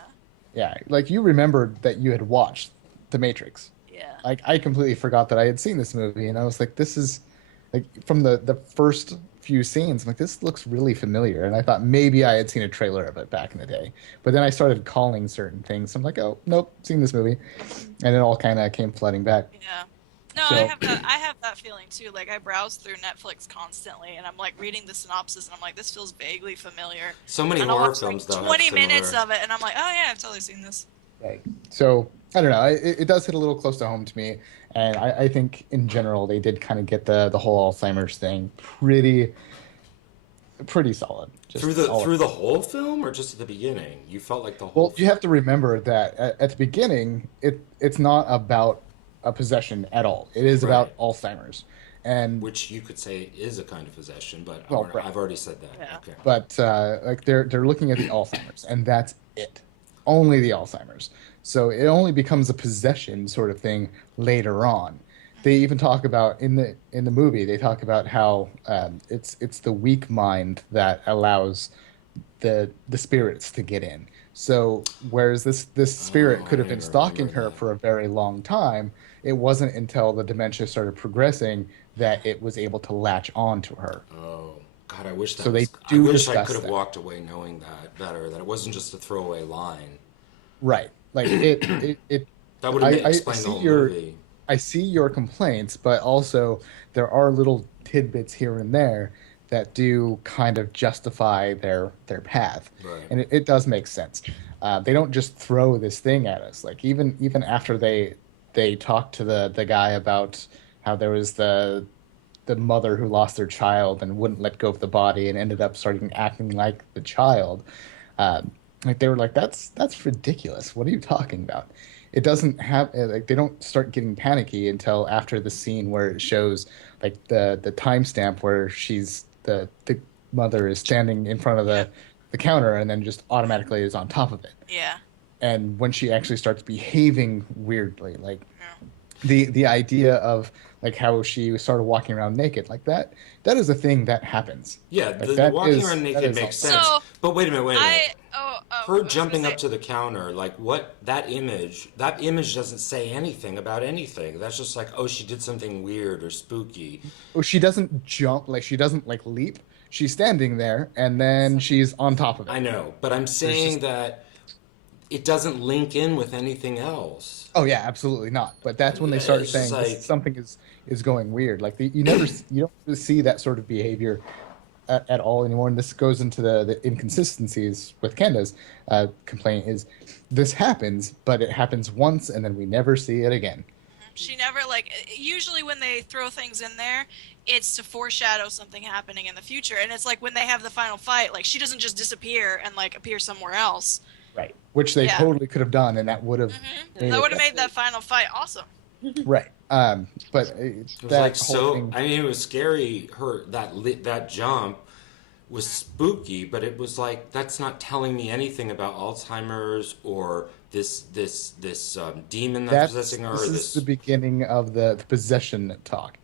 Yeah, like you remembered that you had watched The Matrix. yeah. Like I completely forgot that I had seen this movie, and I was like, this is like from the first few scenes. I'm like, this looks really familiar, and I thought maybe I had seen a trailer of it back in the day. But then I started calling certain things. I'm like, oh nope, seen this movie, and it all kind of came flooding back. Yeah. No, So I have that feeling too. Like I browse through Netflix constantly, and I'm like reading the synopsis, and I'm like, this feels vaguely familiar. So many And I'll horror watch like films though 20 have minutes similar. of it, and I'm like, oh yeah, I've totally seen this. right. So I don't know. It does hit a little close to home to me, and I think in general they did kind of get the whole Alzheimer's thing pretty solid. Just all Through the whole film or just at the beginning? You felt like the whole Well, you have to remember that at the beginning, it's not about a possession at all. It is about Right. Alzheimer's, and which you could say is a kind of possession, but Well, right. I've already said that. Yeah. Okay. but like they're looking at the Alzheimer's, and that's it, only the Alzheimer's. So it only becomes a possession sort of thing later on. They even talk about in the movie. They talk about how it's the weak mind that allows the spirits to get in. So whereas this spirit Oh, could I have been never stalking remember her that. for a very long time, it wasn't until the dementia started progressing that it was able to latch on to her. Oh God, I wish that So they was. I do wish I discuss could have that. walked away knowing that better. That it wasn't just a throwaway line. Right. Like it That would have I explained the see whole your movie. I see your complaints, but also there are little tidbits here and there that do kind of justify their path, Right. and it does make sense. They don't just throw this thing at us. Like even after they talk to the guy about how there was the mother who lost their child and wouldn't let go of the body and ended up starting acting like the child. Like they were like, that's ridiculous. What are you talking about? It doesn't have like they don't start getting panicky until after the scene where it shows like the timestamp where the mother is standing in front of the counter and then just automatically is on top of it. Yeah. And when she actually starts behaving weirdly, like Yeah. the idea of like how she started walking around naked, like that is a thing that happens. Yeah, Like, the that walking is- around that naked is makes all- sense. So, But wait a minute. I Her was jumping gonna up say- to the counter, like what that image doesn't say anything about anything. That's just like, oh, she did something weird or spooky. Oh, she doesn't jump, like she doesn't like leap. She's standing there and then she's on top of it. I know, but I'm saying just- that it doesn't link in with anything else. Oh yeah, absolutely not. But that's when they Yeah, start it's saying just like- something is going weird. Like you don't see that sort of behavior at all anymore. And this goes into the inconsistencies with Kenda's complaint is this happens, but it happens once and then we never see it again. She never like usually when they throw things in there, it's to foreshadow something happening in the future. And it's like when they have the final fight, like she doesn't just disappear and like appear somewhere else. Right. Which they Yeah. totally could have done, and that would have That would have made that final fight awesome. right. But It was that like whole so. thing, I mean, it was scary. That jump was spooky, but it was like that's not telling me anything about Alzheimer's or this demon that's possessing her. this Or is this the beginning of the possession talk.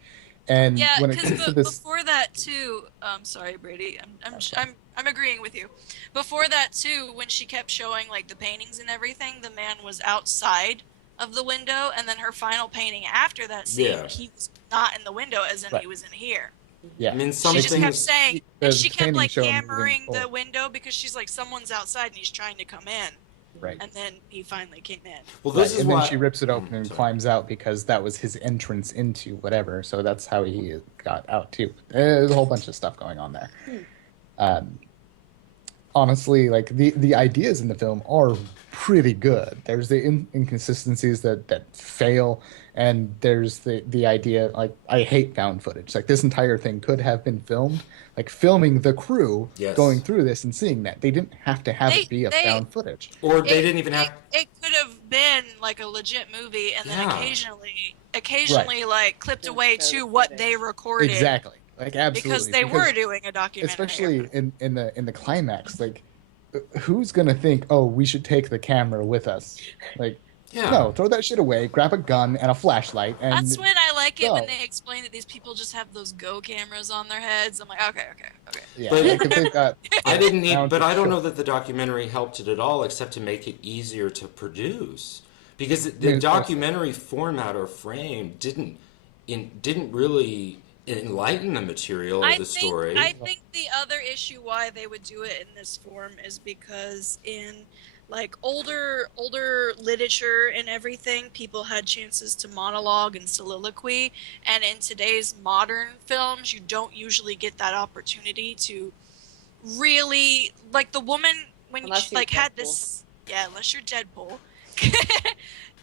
And Yeah, when it because comes to this, before that too. Sorry, Brady. I'm agreeing with you. Before that too, when she kept showing like the paintings and everything, the man was outside of the window, and then her final painting after that scene, Yeah. he was not in the window, as in Right. he was in here. yeah, I mean, She something. just kept saying, the and she kept painting like showing hammering moving the forward. window because she's like, someone's outside and he's trying to come in, right. and then he finally came in. Well, Right, this is and why then she rips it open and sorry. climbs out because that was his entrance into whatever. So that's how he got out too. There's a whole bunch of stuff going on there. Honestly, like the ideas in the film are pretty good. There's the inconsistencies that fail, and there's the idea like I hate found footage. Like this entire thing could have been filmed, like filming the crew Yes. going through this and seeing that. They didn't have to have They- it be a they- found footage. Or they didn't even have. It could have been like a legit movie, and then Yeah. occasionally like clipped away to what they recorded. Exactly. Like absolutely. Because they were doing a documentary. especially in the climax, like who's gonna think, oh, we should take the camera with us? Like Yeah. no, throw that shit away, grab a gun and a flashlight, and That's when I like it when No. they explain that these people just have those Go cameras on their heads. I'm like, okay. Yeah, But- I could think that I didn't need, down but to I don't show- know that the documentary helped it at all, except to make it easier to produce. Because the Maybe- documentary format or frame didn't really enlighten the material or the story. I think the other issue why they would do it in this form is because in like older literature and everything, people had chances to monologue and soliloquy, and in today's modern films, you don't usually get that opportunity to really, like, the woman when Unless she you're like had Deadpool. this, yeah, unless you're Deadpool.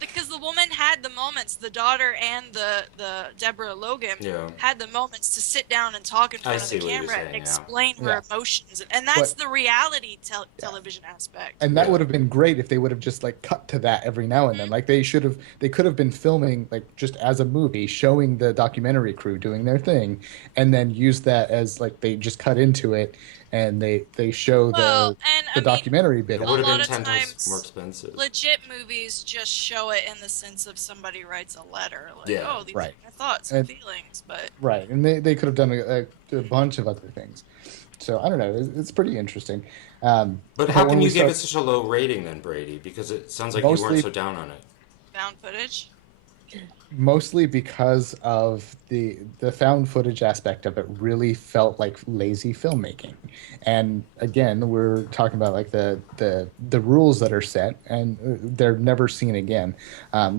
Because the woman had the moments, the daughter and the Deborah Logan Yeah. had the moments to sit down and talk in I front of see the what you're camera and saying, yeah. explain her Yeah. emotions, and that's But- the reality television aspect. And that Yeah. would have been great if they would have just like cut to that every now and then. Like they could have been filming like just as a movie, showing the documentary crew doing their thing, and then use that as like they just cut into it and they show Well, the and I the mean, documentary bit. It a would have lot been of 10 times times more expensive. legit movies just show it in the sense of somebody writes a letter, like, Yeah, oh, these right. are my thoughts and And- feelings, but Right, and they could have done a bunch of other things. So I don't know. It's pretty interesting. But how when can we you give start- it such a low rating then, Brady? Because it sounds like you Mostly- weren't so down on it. found footage. Mostly because of the found footage aspect of it really felt like lazy filmmaking. And again, we're talking about like the rules that are set and they're never seen again.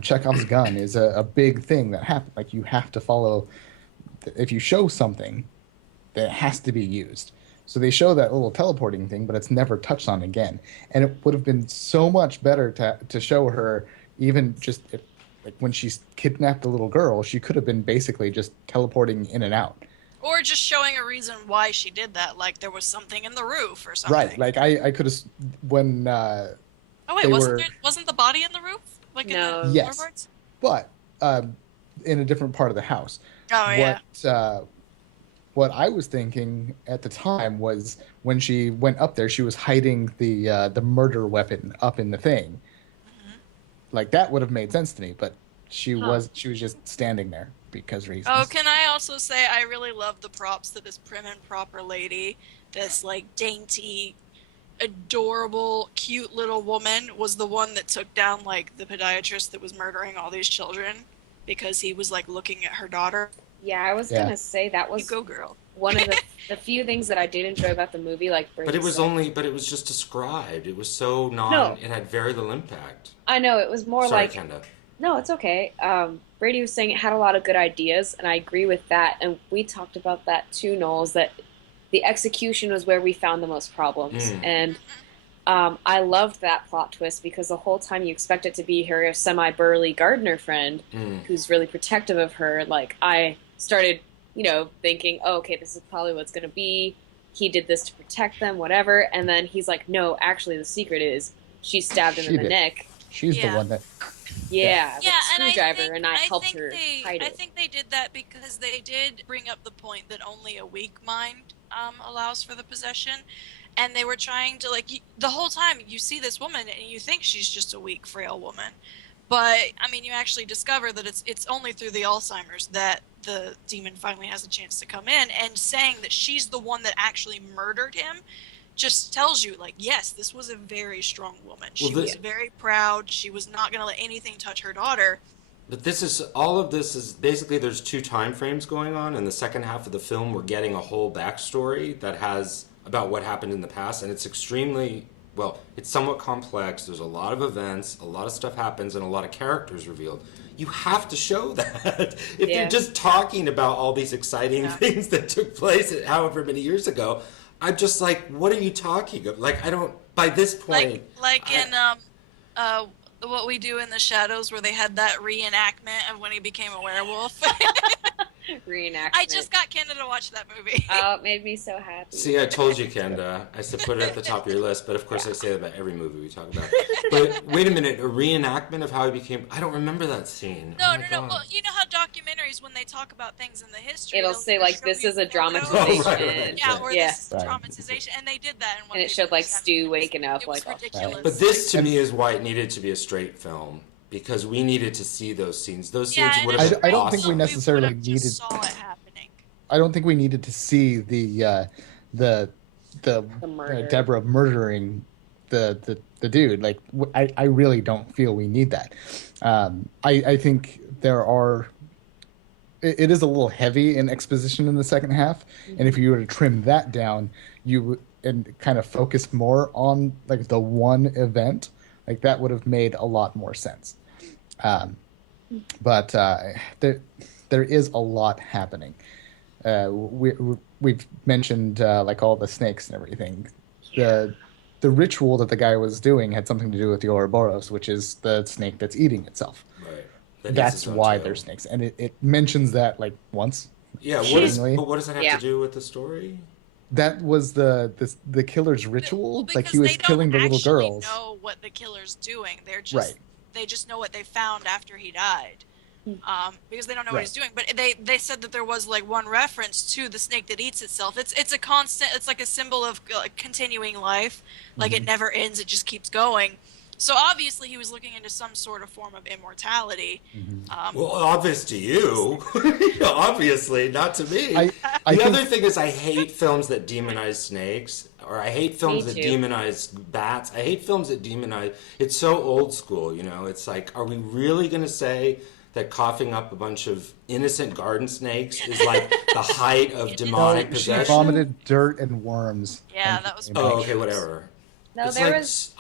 Chekhov's gun is a big thing that happened. Like you have to follow, if you show something, that has to be used. So they show that little teleporting thing, but it's never touched on again. And it would have been so much better to show her even just like when she's kidnapped the little girl, she could have been basically just teleporting in and out. Or just showing a reason why she did that, like there was something in the roof or something. Right. Like I could have when Oh wait, they wasn't were- there, wasn't the body in the roof? Like No. in the Yes. floorboards? but in a different part of the house. Oh yeah. What I was thinking at the time was when she went up there, she was hiding the murder weapon up in the thing. Like that would have made sense to me, but she was just standing there because reasons. Oh, can I also say I really love the props to this prim and proper lady, this like dainty, adorable, cute little woman was the one that took down like the podiatrist that was murdering all these children because he was like looking at her daughter. Yeah, I was Yeah. gonna say that You was go, girl. one of the few things that I did enjoy about the movie. Like, But Brady it was said. but it was just described. It was so No. it had very little impact. I know it was more Sorry, like Kenda. no, it's okay. Brady was saying it had a lot of good ideas, and I agree with that. And we talked about that too, Knowles. That the execution was where we found the most problems, and I loved that plot twist because the whole time you expect it to be her semi-burly gardener friend who's really protective of her. Like I started, thinking, oh, okay, this is probably what's going to be. He did this to protect them, whatever. And then he's like, no, actually, the secret is she stabbed him She in the did. neck. She's Yeah. the one that Yeah, with Yeah, a and screwdriver, and I helped think her hide I it. think they did that because they did bring up the point that only a weak mind allows for the possession, and they were trying to the whole time you see this woman and you think she's just a weak, frail woman, but I mean you actually discover that it's only through the Alzheimer's that the demon finally has a chance to come in, and saying that she's the one that actually murdered him just tells you, like, yes, this was a very strong woman. She was very proud. She was not going to let anything touch her daughter. But all of this is basically there's two time frames going on. In the second half of the film, we're getting a whole backstory that has about what happened in the past, and it's it's somewhat complex. There's a lot of events, a lot of stuff happens, and a lot of characters revealed. You have to show that. If Yeah. you're just talking about all these exciting things that took place however many years ago, I'm just like, what are you talking about? Like, I don't. By this point, In What We Do in the Shadows, where they had that reenactment of when he became a werewolf. Reenactment. I just got Kendra to watch that movie. Oh, it made me so happy. see, I told you, Kenda. I said put it at the top of your list, but of course I say that about every movie we talk about. But wait a minute, a reenactment of how he became. I don't remember that scene. No, Oh my no. God. Well, you know how documentaries, when they talk about things in the history, It'll they'll say, like, show this you is a photos. dramatization. Right. Yeah, or Yeah. this is Right. dramatization, and they did that in one. And it showed, like, Stu waking up, It was like, ridiculous. But this, to me, is why it needed to be a straight film. because we needed to see those scenes. Those Yeah, scenes and would if have it been I don't think we awesome. necessarily would've just needed- saw it happening. I don't think we needed to see the The murder. Deborah murdering the dude. Like I really don't feel we need that. I think there are. It is a little heavy in exposition in the second half, and if you were to trim that down, and kind of focus more on like the one event, like that would have made a lot more sense. But there is a lot happening. We've mentioned like all the snakes and everything. The ritual that the guy was doing had something to do with the Ouroboros, which is the snake that's eating itself. Right. That eats That's its own why tail. they're snakes, and it mentions that like once. Yeah. But what does that have Yeah. to do with the story? That was the killer's ritual. Well, Like he because was they killing the don't little actually girls. know what the killer's doing. Right. They just know what they found after he died. Because they don't know what Right. he's doing. But they said that there was like one reference to the snake that eats itself. It's a constant. It's like a symbol of continuing life. Like Mm-hmm. it never ends. It just keeps going. So obviously he was looking into some sort of form of immortality. Mm-hmm. Well, obvious to you. Obviously, not to me. I The think- other thing is I hate films that demonize snakes, or I hate films Me that too. demonize bats. I hate films that demonize. It's so old school, you know. It's like, are we really going to say that coughing up a bunch of innocent garden snakes is like the height of demonic No, she possession? vomited dirt and worms. Yeah, and that was Oh, pretty okay, whatever. No, It's there like, was.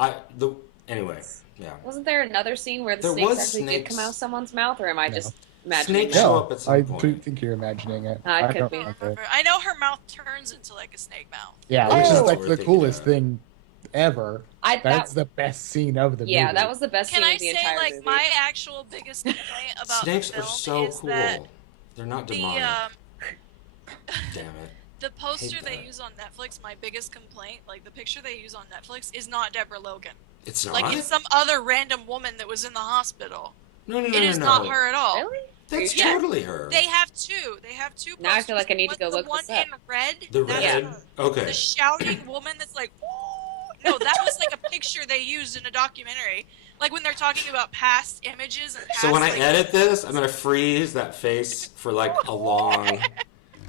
anyway, yeah. Wasn't there another scene where the There snakes was actually did snakes. come out of someone's mouth, or am I No. just imagining Snakes that? show No, up at some I point. think you're imagining it. I could don't be. I don't think remember. it. I know her mouth turns into like a snake mouth. Yeah, which Oh! is like We're the thinking coolest of. thing ever. That's That, the best scene of the yeah, movie. that was the best Can scene I of the say entire like movie. my actual biggest complaint about Snakes the are film so is cool. that They're not the demonic. Damn it. the poster Hate they that. use on Netflix, my biggest complaint, like the picture they use on Netflix, is not Deborah Logan. It's not. Like it's some other random woman that was in the hospital. no, no, no, It no, is no. not her at all. Really? That's Yeah. totally her. They have two. They have two. Now I feel posters. like I need to go The look one this up. in red. The that's red. her. Okay. The shouting woman that's like, "Ooh." No, that was like a picture they used in a documentary. Like when they're talking about past images and past, So when I like, edit this, I'm gonna freeze that face for like a long,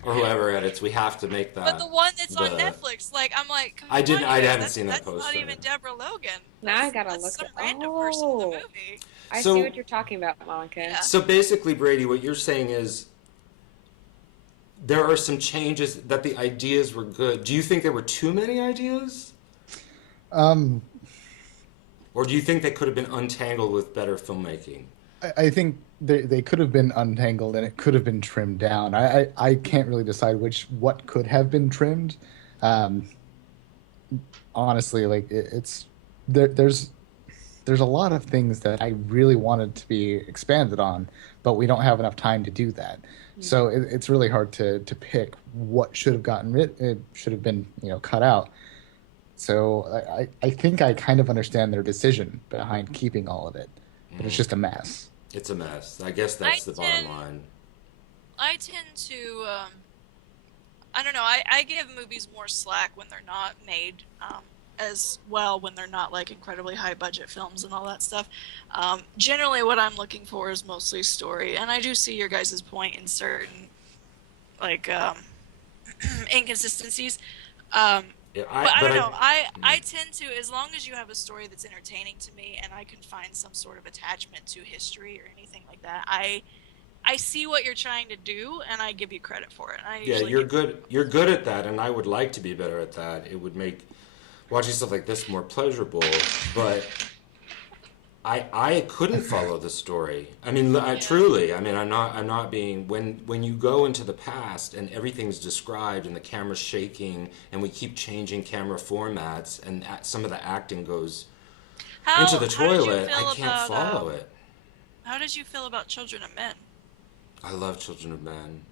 or whoever edits. We have to make that. But the one that's on the- Netflix, like I'm like, come I didn't- on, I you guys, haven't that's, seen that that's not poster. even Deborah Logan. Now I That's- gotta that's look some at- random person in the Oh. movie. I So- see what you're talking about, Monica. Yeah. So basically, Brady, what you're saying is there are some changes that the ideas were good. Do you think there were too many ideas? Or do you think they could have been untangled with better filmmaking? I think they could have been untangled and it could have been trimmed down. I can't really decide what could have been trimmed. Honestly, like there's a lot of things that I really wanted to be expanded on, but we don't have enough time to do that. So it's really hard to pick what should have it should have been cut out. So I think I kind of understand their decision behind keeping all of it, but it's just a mess. It's a mess. I guess that's the bottom tend- line. I tend to, I don't know. I give movies more slack when they're not made as well, when they're not like incredibly high budget films and all that stuff. Generally, what I'm looking for is mostly story, and I do see your guys' point in certain like inconsistencies. Yeah, But I don't know. I tend to, as long as you have a story that's entertaining to me and I can find some sort of attachment to history or anything like that, I see what you're trying to do and I give you credit for it. I Yeah, usually you're give- good. You're good at that, and I would like to be better at that. It would make watching stuff like this more pleasurable. But I couldn't follow the story. I mean, truly. I mean, I'm not being when you go into the past and everything's described and the camera's shaking and we keep changing camera formats and some of the acting goes into the how did you toilet. feel I can't about, follow it. How did you feel about Children of Men? I love Children of Men.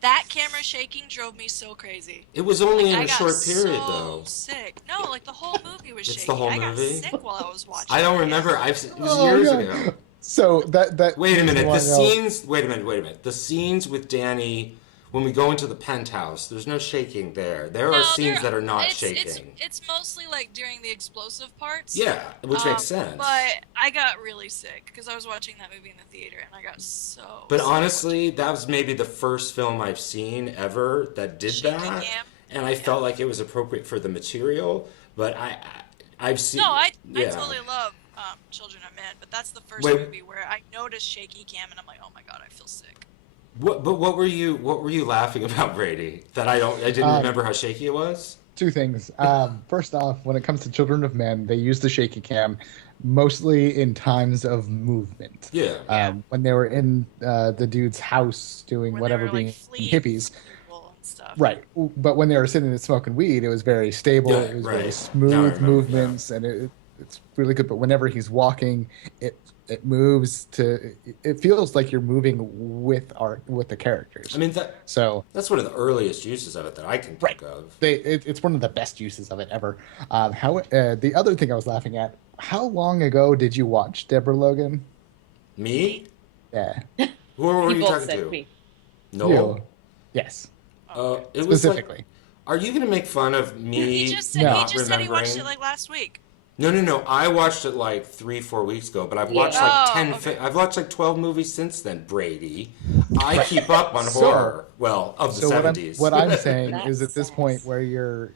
That camera shaking drove me so crazy. It was only in I a got short period, so though. sick. No, like the whole movie was It's shaking. the whole I got movie? sick while I was watching. I don't it. remember. It was Oh, years God. ago. So that Wait a minute. Wait a minute. The scenes. The scenes with Danny when we go into the penthouse, there's no shaking there. There are No, scenes that are not it's, shaking. It's mostly like during the explosive parts. Yeah, which makes sense. But I got really sick because I was watching that movie in the theater and I got so. But sick honestly, that was maybe the first film I've seen ever that did Shaky that, cam. and I felt like it was appropriate for the material. But I've seen. No, I yeah. totally love Children of Men, but that's the first Wait. movie where I noticed shaky cam and I'm like, oh my god, I feel sick. What were you laughing about, Brady? That I didn't remember how shaky it was. Two things. First off, when it comes to Children of Men, they use the shaky cam mostly in times of movement. Yeah. When they were in the dude's house doing When whatever, they were, being like, fleeing hippies. from people and stuff. Right. But when they were sitting and smoking weed, it was very stable. Yeah, it was right. very Now I smooth remember, movements, and it's really good. But whenever he's walking, it moves to. It feels like you're moving with the characters. I mean So that's one of the earliest uses of it that I can think of. it's one of the best uses of it ever. The other thing I was laughing at, how long ago did you watch Deborah Logan? Me? Yeah. Who were You you both talking said to? me. No. You. Yes. It was Specifically. like, are you going to make fun of me? He just said No. he just said he watched remembering? it like last week. No. I watched it like 3-4 weeks ago, but I've Yeah. watched like Oh, 10. okay. I've watched like 12 movies since then. Brady, I keep up on So- horror. Well, of the So 70s. what I'm saying That is at this sense. point where you're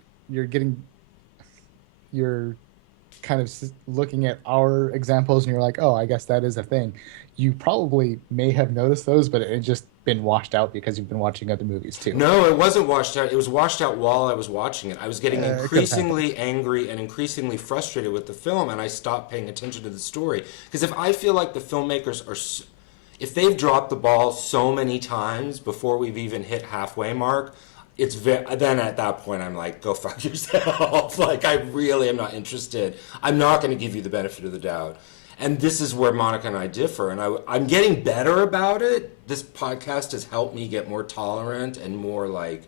kind of looking at our examples and you're like, oh, I guess that is a thing. You probably may have noticed those, but it had just been washed out because you've been watching other movies too. No, it wasn't washed out. It was washed out while I was watching it. I was getting It could've increasingly angry and increasingly frustrated with the film, and I stopped paying attention to the story. Because if I feel like the filmmakers are, if they've dropped the ball so many times before we've even hit halfway mark, then at that point I'm like, go fuck yourself. Like, I really am not interested. I'm not going to give you the benefit of the doubt. And this is where Monica and I differ, and I'm getting better about it. This podcast has helped me get more tolerant and more, like,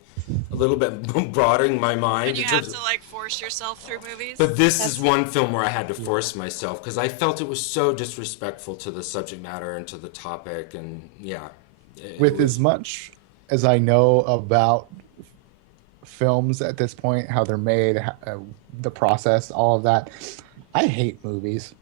a little bit broadening my mind. And you in have terms to like force yourself through movies. But this is one film where I had to force myself because I felt it was so disrespectful to the subject matter and to the topic, and yeah. With as much as I know about films at this point, how they're made, the process, all of that, I hate movies.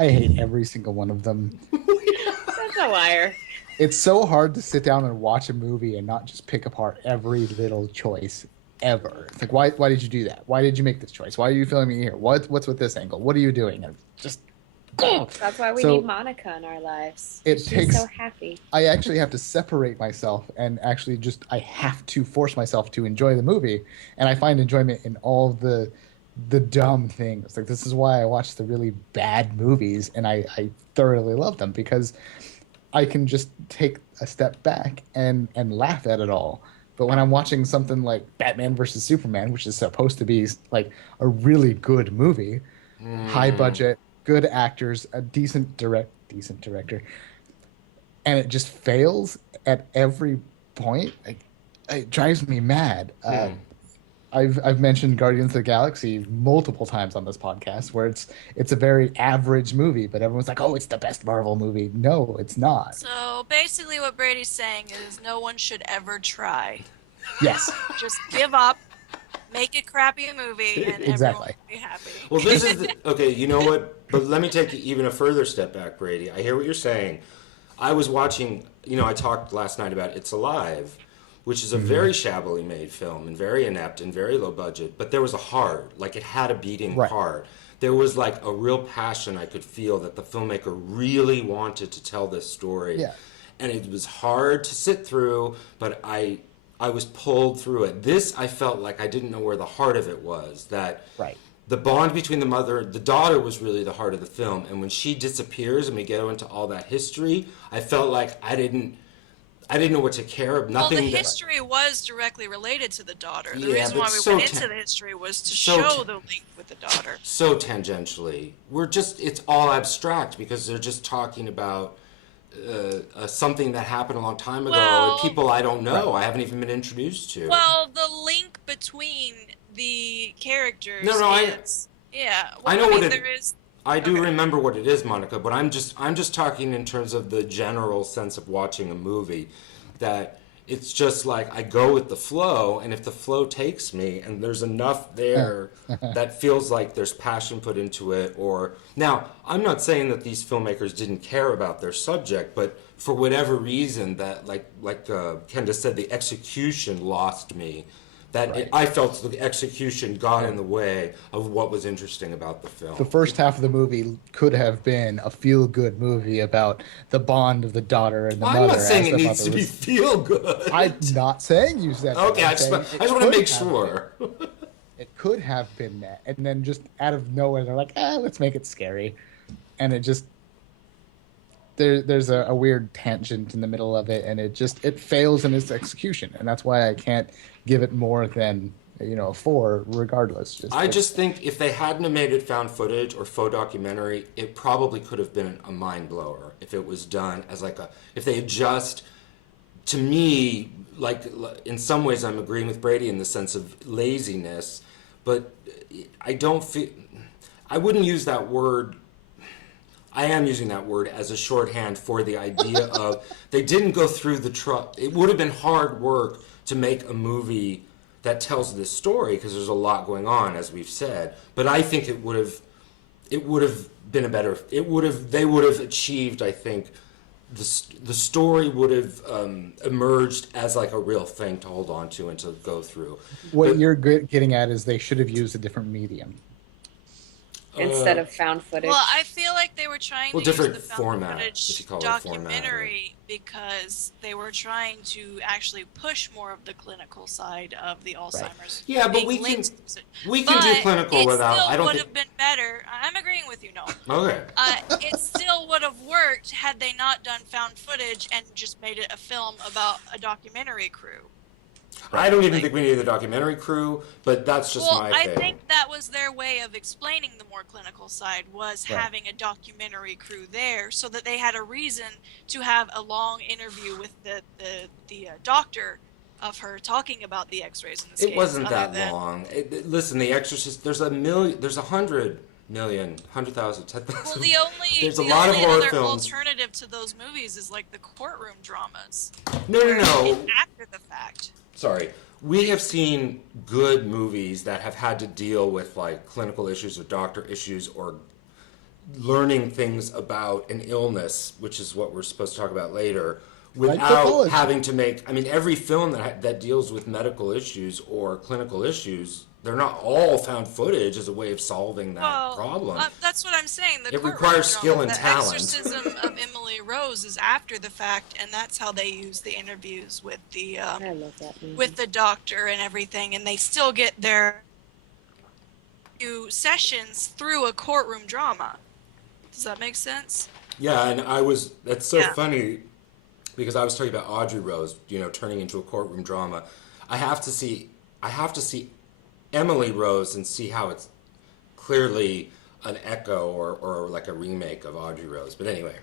I hate every single one of them. That's a liar. It's so hard to sit down and watch a movie and not just pick apart every little choice ever. It's like, why did you do that? Why did you make this choice? Why are you filming here? What's with this angle? What are you doing? And just That's why we So, need Monica in our lives. it She's takes- so happy. I actually have to separate myself and actually I have to force myself to enjoy the movie. And I find enjoyment in all the dumb things. Like, this is why I watch the really bad movies and I thoroughly love them, because I can just take a step back and laugh at it all. But when I'm watching something like Batman versus Superman, which is supposed to be like a really good movie, high budget, good actors, a decent director, and it just fails at every point, like, it drives me mad. I've mentioned Guardians of the Galaxy multiple times on this podcast, where it's a very average movie, but everyone's like, "Oh, it's the best Marvel movie." No, it's not. So basically, what Brady's saying is no one should ever try. Yes, Just give up, make a crappy movie, and everyone Exactly. will be happy. Well, this is okay. You know what? But let me take even a further step back, Brady. I hear what you're saying. I was watching. I talked last night about It's Alive, which is a very shabbily made film and very inept and very low budget. But there was a heart. Like, it had a beating Right. heart. There was like a real passion I could feel that the filmmaker really wanted to tell this story. Yeah. And it was hard to sit through, but I was pulled through it. This, I felt like I didn't know where the heart of it was. That right. the bond between the daughter was really the heart of the film. And when she disappears and we get into all that history, I felt like I didn't know what to care of. Well, Nothing. the history was directly related to the daughter. The Yeah, reason but why we so went into the history was to so show the link with the daughter. So tangentially, it's all abstract because they're just talking about something that happened a long time ago. Well- and people I don't know. I haven't even been introduced to. Well, the link between the characters. No, yeah. Well, I know what there is. I do Okay. remember what it is, Monica, but I'm just talking in terms of the general sense of watching a movie, that It's just like I go with the flow, and if the flow takes me and there's enough there that feels like there's passion put into it, or now I'm not saying that these filmmakers didn't care about their subject, but for whatever reason that like Kenda said, the execution lost me. That Right. I felt the execution got in the way of what was interesting about the film. The first half of the movie could have been a feel-good movie about the bond of the daughter and the Well, mother. I'm not saying as it the needs mother to be was- feel good. I'm not saying you said that. Okay, I I'm just saying want it to could make have sure. been. It could have been that, and then just out of nowhere, they're like, let's make it scary, and it just there's a weird tangent in the middle of it, and it fails in its execution, and that's why I can't give it more than a 4, regardless. I just think if they hadn't have made it found footage or faux documentary, it probably could have been a mind blower if it was done as if they had just, to me, like in some ways I'm agreeing with Brady in the sense of laziness, but I wouldn't use that word. I am using that word as a shorthand for the idea of they didn't go through it would have been hard work to make a movie that tells this story because there's a lot going on, as we've said. But I think it would have been they would have achieved, I think, the story would have emerged as like a real thing to hold on to and to go through. What you're getting at is they should have used a different medium. Instead of found footage. Well, I feel like they were trying to use different the found format, if footage you call it a documentary because they were trying to actually push more of the clinical side of the Alzheimer's. Yeah, but being we can linked to it. do clinical without. It I still don't would think. have been better. I'm agreeing with you, Noel. Okay. It still would have worked had they not done found footage and just made it a film about a documentary crew. I don't even think we needed the documentary crew, but that's just my I thing. think that was their way of explaining the more clinical side was Right. having a documentary crew there so that they had a reason to have a long interview with the doctor of her talking about the x-rays and the scans. It wasn't that other than- long. Listen, The Exorcist, there's 100,000, 10,000. Well, the only, There's a the lot of only horror other films. alternative to those movies is like the courtroom dramas. No. It's after the fact. Sorry. We have seen good movies that have had to deal with like clinical issues or doctor issues or learning things about an illness, which is what we're supposed to talk about later, without pathology. having to make. I mean, every film that deals with medical issues or clinical issues, they're not all found footage as a way of solving that problem. That's what I'm saying. The It courtroom requires drama, skill and the talent. Exorcism of Emily Rose is after the fact, and that's how they use the interviews with the I love that movie. with the doctor and everything, and they still get their sessions through a courtroom drama. Does that make sense? Yeah, and that's so Yeah. funny because I was talking about Audrey Rose, turning into a courtroom drama. I have to see Emily Rose and see how it's clearly an echo or like a remake of Audrey Rose. But anyway,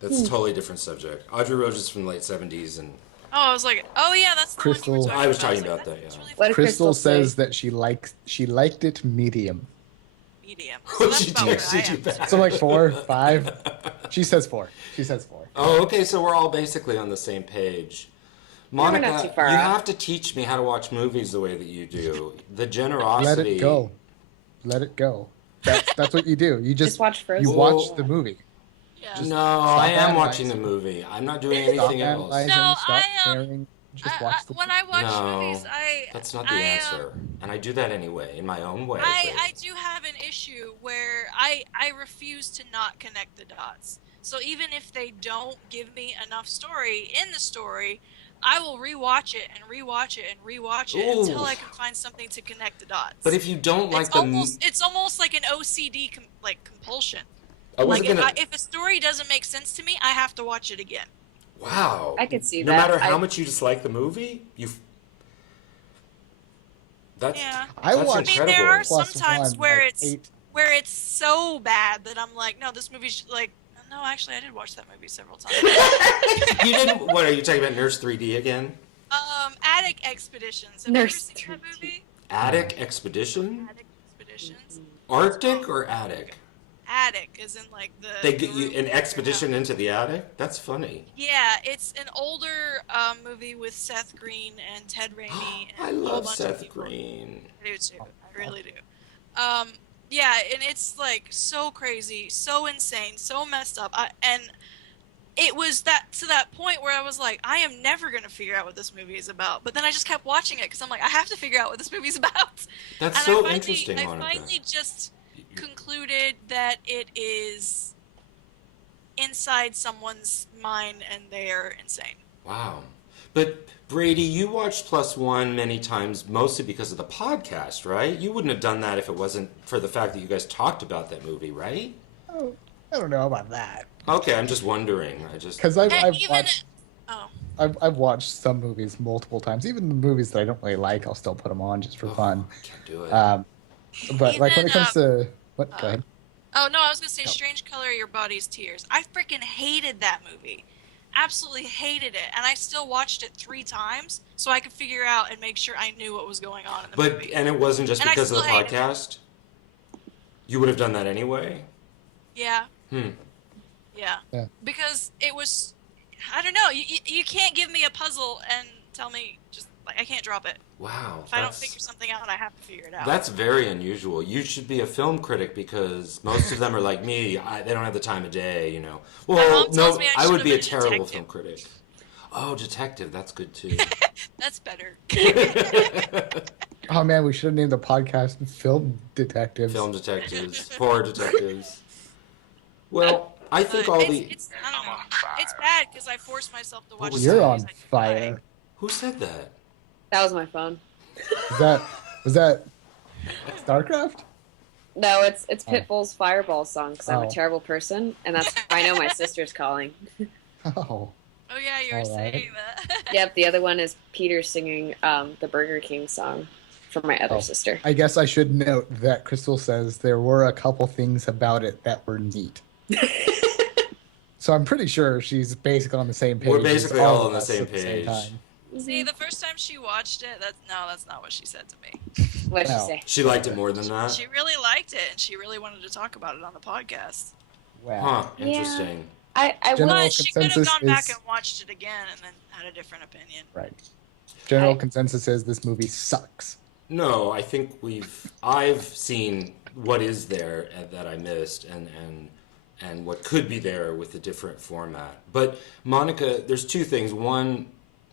that's a totally different subject. Audrey Rose is from the late 70s, and Oh, I was like, oh yeah, that's the Crystal- one you were talking I was about. talking like, about that, that's yeah. really What did Crystal say? says that she liked it medium. medium. So What'd that's she about do? where She I do am. that? So like 4, 5. She says 4. Oh, okay, so we're all basically on the same page. we're Monica, not too far you off. have to teach me how to watch movies the way that you do. The Let generosity. it go. Let it go. That's what you do. You Just watch Frozen. You watch the movie. Yeah. No, I am analyzing. watching the movie. I'm not doing Stop anything else. analyzing. No, Stop I, caring. Just watch the when I watch No, movies, that's not the I, answer. And I do that anyway, in my own way. I do have an issue where I refuse to not connect the dots. So even if they don't give me enough story in the story, I will rewatch it and rewatch it and rewatch it until Ooh. I can find something to connect the dots. But if you don't like it's almost like an OCD compulsion. I wasn't Like gonna. if a story doesn't make sense to me, I have to watch it again. Wow. I could see no that. matter how I- much you dislike the movie, That's Yeah. I that's watched I mean, there are incredible. sometimes +1, where like, it's 8. where it's so bad that I'm like, no, this movie's like, no, actually, I did watch that movie several times. You didn't. What are you talking about? Nurse 3D again? Attic Expeditions. Have Nurse you ever seen that 3D. movie? Attic Expedition? Attic Expeditions. Arctic or Attic? attic, as in like the. They the get you room an in their expedition house. into the attic. That's funny. Yeah, it's an older movie with Seth Green and Ted Raimi I and a whole love bunch of Seth people. Green. I do too. I really do. Yeah, and it's like so crazy, so insane, so messed up. And it was that to that point where I was like, I am never gonna figure out what this movie is about. But then I just kept watching it because I'm like, I have to figure out what this movie's about. That's And so interesting, I Monica. finally just concluded that it is inside someone's mind and they're insane. Wow. But Brady, you watched Plus One many times, mostly because of the podcast, right? You wouldn't have done that if it wasn't for the fact that you guys talked about that movie, right? Oh, I don't know about that. Okay, I'm just wondering. Because And I've even watched oh, I've watched some movies multiple times. Even the movies that I don't really like, I'll still put them on just for fun. I can't do it. But like when Even, it comes to what? Go ahead. oh no, I was gonna say No. Strange Color of Your Body's Tears. I freaking hated that movie. Absolutely hated it, and I still watched it 3 times so I could figure out and make sure I knew what was going on in the movie. And it wasn't just And I because of the still hate it. podcast? You would have done that anyway? Yeah, Hmm. yeah, Yeah. because it was. I don't know. You can't give me a puzzle and tell me just like I can't drop it. Wow. If I don't figure something out, I have to figure it out. That's very unusual. You should be a film critic because most of them are like me. They don't have the time of day, you know. My Well, mom tells me I I would should be have a been a terrible detective. film critic. Oh, detective. That's good too. That's better. Oh man, we should have named the podcast "Film Detectives." Film detectives. Poor detectives. Well, I think all the... It's I don't know. It's bad because I force myself to watch. was You're that? on movies I fire. like. Who said that? That was my phone. Was that StarCraft? No, it's Pitbull's Fireball song because I'm Oh. a terrible person, and that's I know my sister's calling. Oh, Oh yeah, you were All right. saying that. Yep, the other one is Peter singing the Burger King song for my other Oh. sister. I guess I should note that Crystal says there were a couple things about it that were neat. So I'm pretty sure she's basically on the same page. We're as basically all of on the us same at the page. time. See, the first time she watched it, that's not what she said to me. What'd she No. say? She liked it more than that? She really liked it, and she really wanted to talk about it on the podcast. Wow. Huh, Yeah. interesting. I General will. But she could have consensus gone back is- and watched it again and then had a different opinion. Right. General I- consensus is this movie sucks. No, I think I've seen what is there that I missed and what could be there with a different format. But Monica, there's 2 things. One,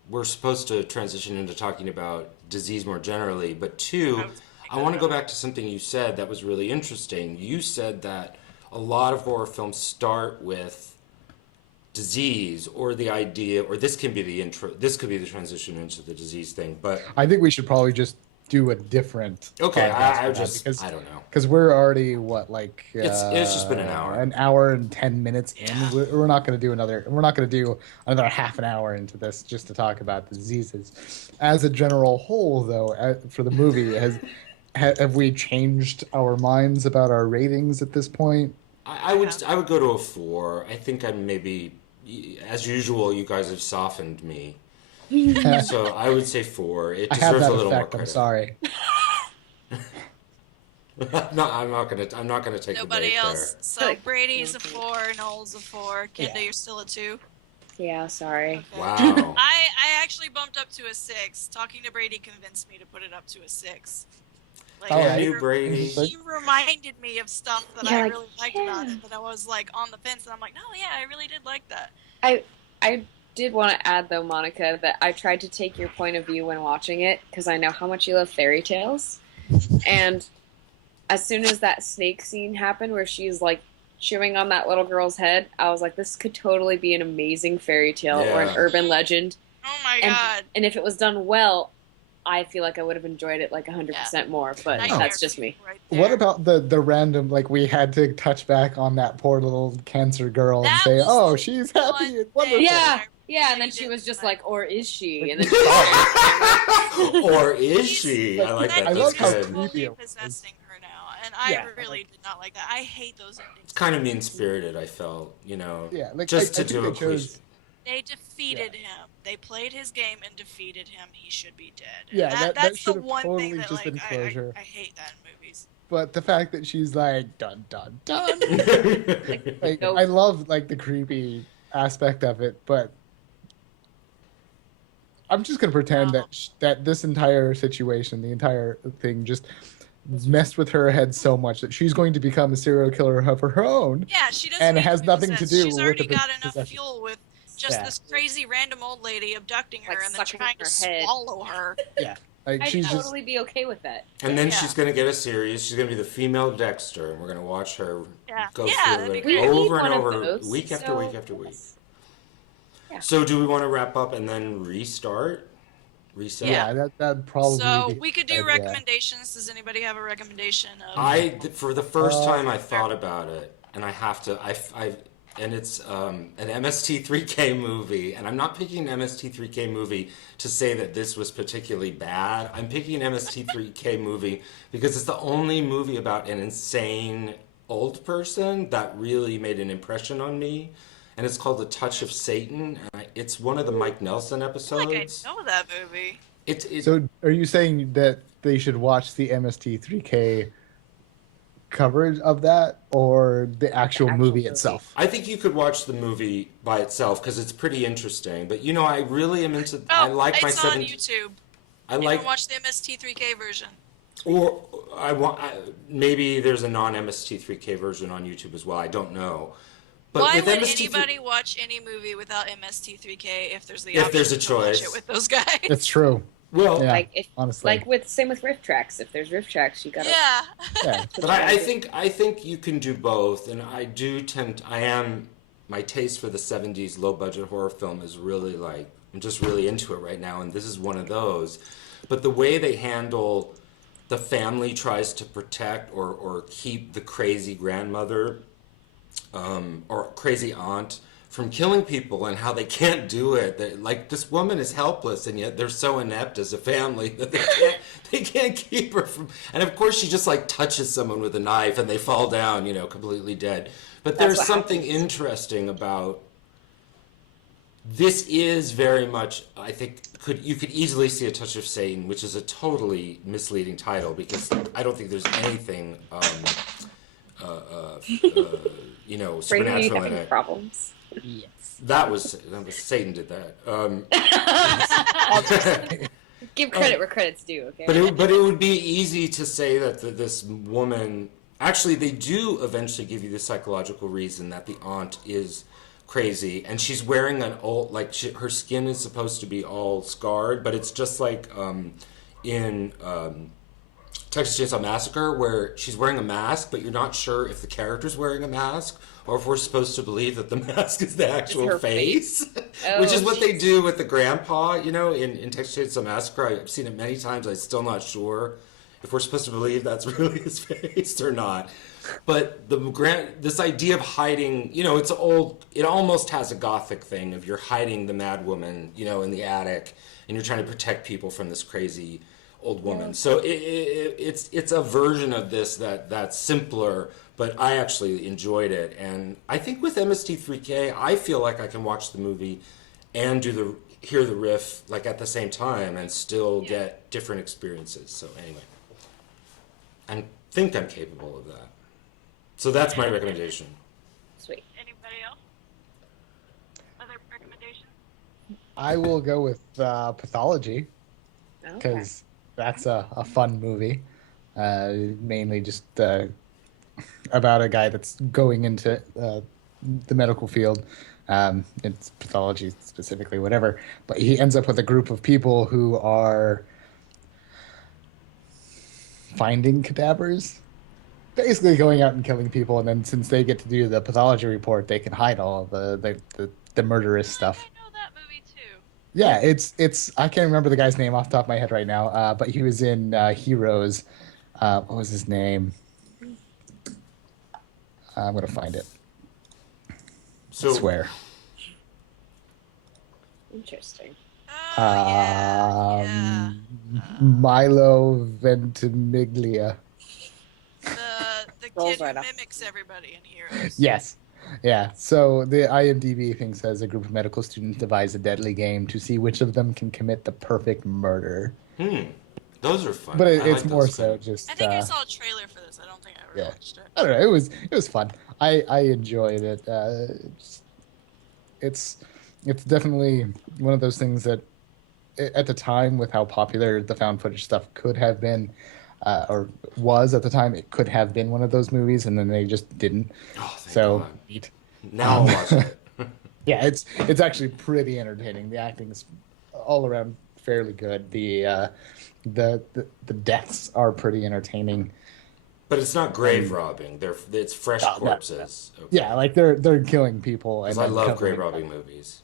we're supposed to transition into talking about disease more generally, but 2, I want to go back to something you said that was really interesting. You said that a lot of horror films start with disease or the idea, or this can be the intro, this could be the transition into the disease thing, but I think we should probably just do a different. okay, podcast for that I don't know. because we're already It's just been an hour. an hour and 10 minutes in. Yeah. We're not going to do another half an hour into this just to talk about the diseases. As a general whole, though, for the movie, have we changed our minds about our ratings at this point? I would go to a 4. I think I'm maybe, as usual, you guys have softened me. So I would say 4. It I have deserves that a little more effect. I'm credit. sorry. No, I'm not gonna take Nobody the bait else. there. So Brady's a 4, Noel's a 4, Kenda, Yeah. you're still a 2. Yeah, sorry. Okay. Wow. I actually bumped up to a 6. Talking to Brady convinced me to put it up to a 6. Like, Oh, Damn yeah. you, Brady. he reminded me of stuff that Yeah, I like, really liked about it, that I was like on the fence, and I'm like, no, yeah, I really did like that. I did want to add though, Monica, that I tried to take your point of view when watching it because I know how much you love fairy tales, and as soon as that snake scene happened where she's like chewing on that little girl's head, I was like, this could totally be an amazing fairy tale or an Yeah. urban legend. Oh my And- god. And if it was done well, I feel like I would have enjoyed it like 100% more, but Nightmare that's just me. right What there. about the random, like, we had to touch back on that poor little cancer girl and That say, was oh, the she's one happy and thing wonderful. Yeah, I yeah, and then really she did was just like. like, or is she? And then Or is she? I like that. I That's love how good. creepy Totally it was. possessing her now, and I Yeah. really did not like that. I hate those endings. It's kind of mean spirited. I felt, Yeah, like, just I to think do they a quiz. chose- They defeated him. They played his game and defeated him. He should be dead. And Yeah, that that's the should have one totally thing that just like been closure. I hate that in movies. But the fact that she's like dun dun dun, like Nope. I love like the creepy aspect of it, but I'm just gonna pretend No. that this entire situation, the entire thing, just messed with her head so much that she's going to become a serial killer of her own. Yeah, she doesn't. And it need has to nothing to possess. do She's with already the got enough possession. fuel with just Yeah. this crazy random old lady abducting her Like and then sucking trying her to head. swallow her. Yeah, like I'd she's just totally be okay with that. And then Yeah. she's going to get a series. She's going to be the female Dexter, and we're going to watch her Yeah. go Yeah, through that'd it be We great. need over and one of over, those, week after so- week after week. Yeah. So, do we want to wrap up and then restart? Reset? yeah, that'd probably So be we could do yeah. recommendations. Does anybody have a recommendation of? For the first time, I Fair. thought about it, and I have to. And it's an MST3K movie, and I'm not picking an MST3K movie to say that this was particularly bad. I'm picking an MST3K movie because it's the only movie about an insane old person that really made an impression on me, and it's called The Touch of Satan. And it's one of the Mike Nelson I episodes. feel like I know that movie. So, are you saying that they should watch the MST3K coverage of that, or the actual actual movie movie. itself? I think you could watch the movie by itself because it's pretty interesting. But you know, I really am into. I Oh, like my it's on 7. YouTube. I You like, can watch the MST3K version. or maybe there's a non-MST3K version on YouTube as well. I don't know. But Why with would MST3 anybody watch any movie without MST3K if there's the If option there's a to watch choice. it with those guys? It's true. well, Yeah, Like if honestly. like same with riff tracks. If there's riff tracks, you gotta. Yeah. Yeah. but I think you can do both, and I do tend. I am my taste for the '70s low-budget horror film is really like I'm just really into it right now, and this is one of those. But the way they handle the family tries to protect or keep the crazy grandmother or crazy aunt from killing people and how they can't do it. Like this woman is helpless and yet they're so inept as a family that they can't keep her from. And of course she just like touches someone with a knife and they fall down, completely dead. But That's there's what something happens. interesting about this. Is very much, I think, you could easily see A Touch of Satan, which is a totally misleading title because I don't think there's anything Brady, are you supernatural in having it. problems? Yes. That was Satan did that. Give credit where credit's due. Okay. But it would be easy to say that this woman. Actually, they do eventually give you the psychological reason that the aunt is crazy, and she's wearing an old her skin is supposed to be all scarred, but it's just like in Texas Chainsaw Massacre, where she's wearing a mask, but you're not sure if the character's wearing a mask or if we're supposed to believe that the mask is the actual her face, Oh, which is what they jeez. do with the grandpa. In Texas Chainsaw Massacre, I've seen it many times. I'm still not sure if we're supposed to believe that's really his face or not. But this idea of hiding, it's old. It almost has a gothic thing of you're hiding the mad woman, in the attic, and you're trying to protect people from this crazy old woman. So it's a version of this that's simpler, but I actually enjoyed it. And I think with MST3K, I feel like I can watch the movie and hear the riff like at the same time and still get different experiences. So anyway, I think I'm capable of that. So that's my recommendation. Sweet. Anybody else? Other recommendations? I will go with Pathology Okay. because that's a fun movie. Mainly just about a guy that's going into the medical field. It's pathology specifically, whatever. But he ends up with a group of people who are finding cadavers, basically going out and killing people. And then since they get to do the pathology report, they can hide all of the murderous stuff. I know that movie too. Yeah, it's I can't remember the guy's name off the top of my head right now, but he was in Heroes. What was his name? I'm gonna find it. So I swear. Interesting. Oh, yeah. Milo Ventimiglia. The Rolls kid right who off. mimics everybody in Heroes. Yes. Yeah. So the IMDb thing says a group of medical students devise a deadly game to see which of them can commit the perfect murder. Those are fun. But I it's like more those so kind. just. I think I saw a trailer for this. I Yeah. watched it. I don't know. It was fun. I enjoyed it. It's definitely one of those things that at the time, with how popular the found footage stuff could have been, or was at the time, it could have been one of those movies, and then they just didn't. Oh, thank So God. neat. Now I'll watch it. Yeah, it's actually pretty entertaining. The acting is all around fairly good. The deaths are pretty entertaining. But it's not grave robbing. It's fresh No, no, corpses. Okay. Yeah, like they're killing people. Because And I then love covering grave it robbing up. movies.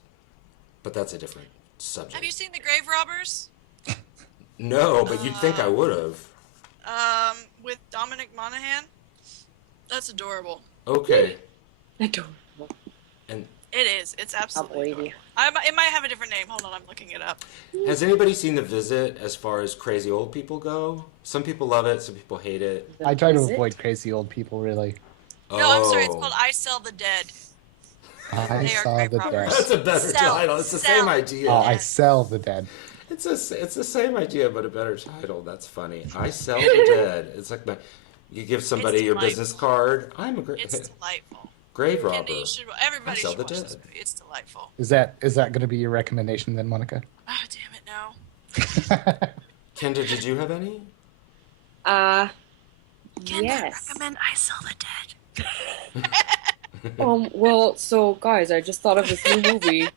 But that's a different subject. Have you seen The Grave Robbers? No, but you'd think I would have. With Dominic Monaghan? That's adorable. Okay. Adorable. And It is. It's I'll absolutely believe you. adorable. It might have a different name. Hold on, I'm looking it up. has anybody seen The Visit as far as crazy old people go? Some people love it, some people hate it. I try to Is it? avoid crazy old people. Really, No, I'm sorry. It's Oh. called I Sell the Dead. I They are saw grave the robbers. That's dead. a better Sell, title. It's the sell. same idea. Oh, I sell the dead. It's the same idea, but a better title. That's funny. I sell the dead. It's like you give somebody It's your delightful. business card. I'm a It's delightful. grave robber. Candy, everybody I Sell should the watch this Dead. movie. It's delightful. Is that going to be your recommendation then, Monica? Oh, damn it, no. Kendra, did you have any? Can Yes. I recommend I Sell the Dead? Well, so guys, I just thought of this new movie.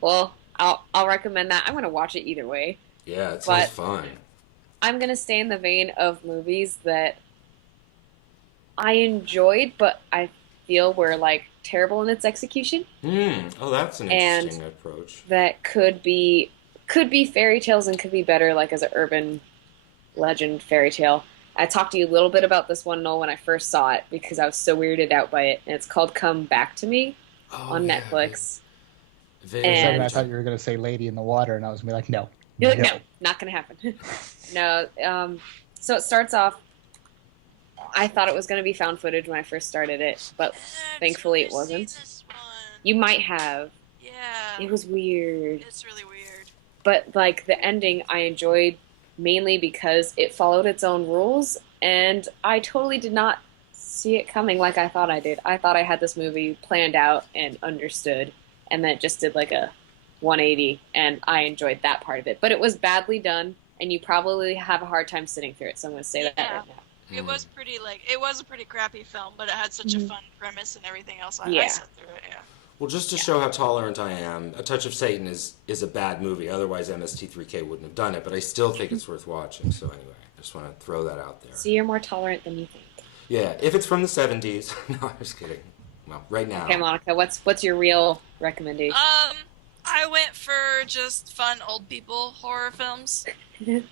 Well, I'll recommend that. I'm gonna watch it either way. Yeah, it sounds But- fun. I'm gonna stay in the vein of movies that I enjoyed, but I feel were like terrible in its execution. Oh, that's an And- interesting approach. That could be fairy tales and could be better, like as an urban legend fairy tale. I talked to you a little bit about this one, Noel, when I first saw it because I was so weirded out by it. And it's called Come Back to Me Oh, on yeah, Netflix. very- And- I thought you were going to say Lady in the Water, and I was going to be like, no. You're like, no, not gonna happen. No. So it starts off. I thought it was gonna be found footage when I first started it, but thankfully it wasn't. This one. you might have. Yeah. It was weird, It's really weird. but like the ending, I enjoyed mainly because it followed its own rules, and I totally did not see it coming like I thought I did. I thought I had this movie planned out and understood, and then it just did like a 180, and I enjoyed that part of it. But it was badly done, and you probably have a hard time sitting through it. So I'm going to say that Yeah. right now. It was a pretty crappy film, but it had such a fun premise and everything else. I Yeah. sat through it. Yeah. Well, just to show how tolerant I am, A Touch of Satan is a bad movie. Otherwise, MST3K wouldn't have done it. But I still think it's worth watching. So anyway, I just want to throw that out there. So you're more tolerant than you think. Yeah, if it's from the 70s. No, I'm just kidding. Well, right now. Okay, Monica, what's your real recommendation? I went for just fun old people horror films. Even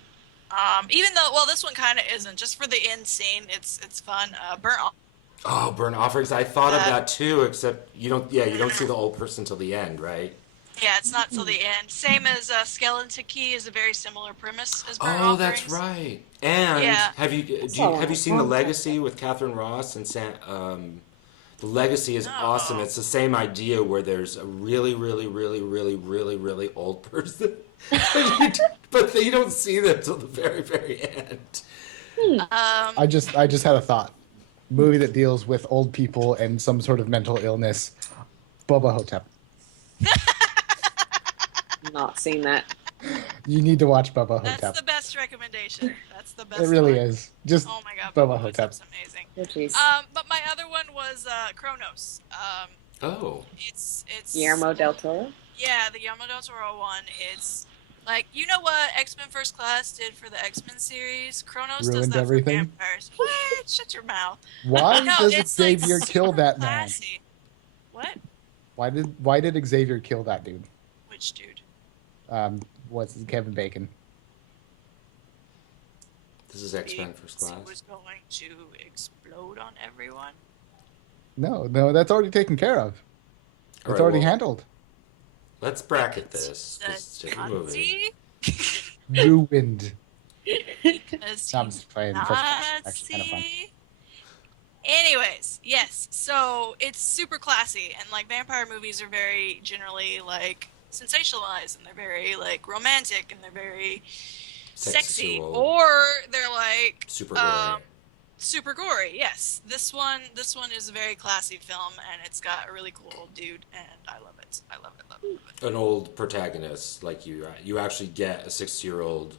though, well, this one kind of isn't. Just for the end scene, it's fun. Burnt Off. Oh, Burnt Offerings. I thought of that too, except you don't see the old person till the end, right? Yeah, it's not till the end. Same as Skeleton Key is a very similar premise as Burnt Oh, Offerings. that's right. And Yeah. have you seen The Legacy with Catherine Ross and The Legacy is No. awesome. It's the same idea where there's a really, really, really, really, really, really old person, but you don't see them till the very, very end. I just had a thought. Movie that deals with old people and some sort of mental illness. Bubba Hotep. Not seen that. You need to watch Bubba That's Hotep. the best recommendation. That's the best. It really one. is. Just Oh my god, Bubba Hotep. Hotep's amazing. Oh, jeez. But my other one was Kronos. Oh, It's Guillermo del Toro. Yeah, the Guillermo del Toro one. It's like, you know what X-Men First Class did for the X-Men series? Kronos does Ruined that everything? for vampires. What? Shut your mouth. Why No, does it's, like, Xavier kill super that man? classy. What? Why did Xavier kill that dude? Which dude? What's Kevin Bacon? this is X-Men First Because he Class. was going to explode on everyone. No, that's already taken care of. It's Alright, already well, handled. Let's bracket this. The This is a movie. Nazi? Ruined. Because No, I'm just playing First Class. Actually, kind of fun. Nazi. Anyways, yes. So it's super classy, and like vampire movies are very generally like sensationalized, and they're very like romantic, and they're very sexy, Sexual. or they're like Super gory. super gory. Yes, this one is a very classy film, and it's got a really cool old dude, and I love it. I love it. Love it. Love it. An old protagonist, like you actually get a 60-year-old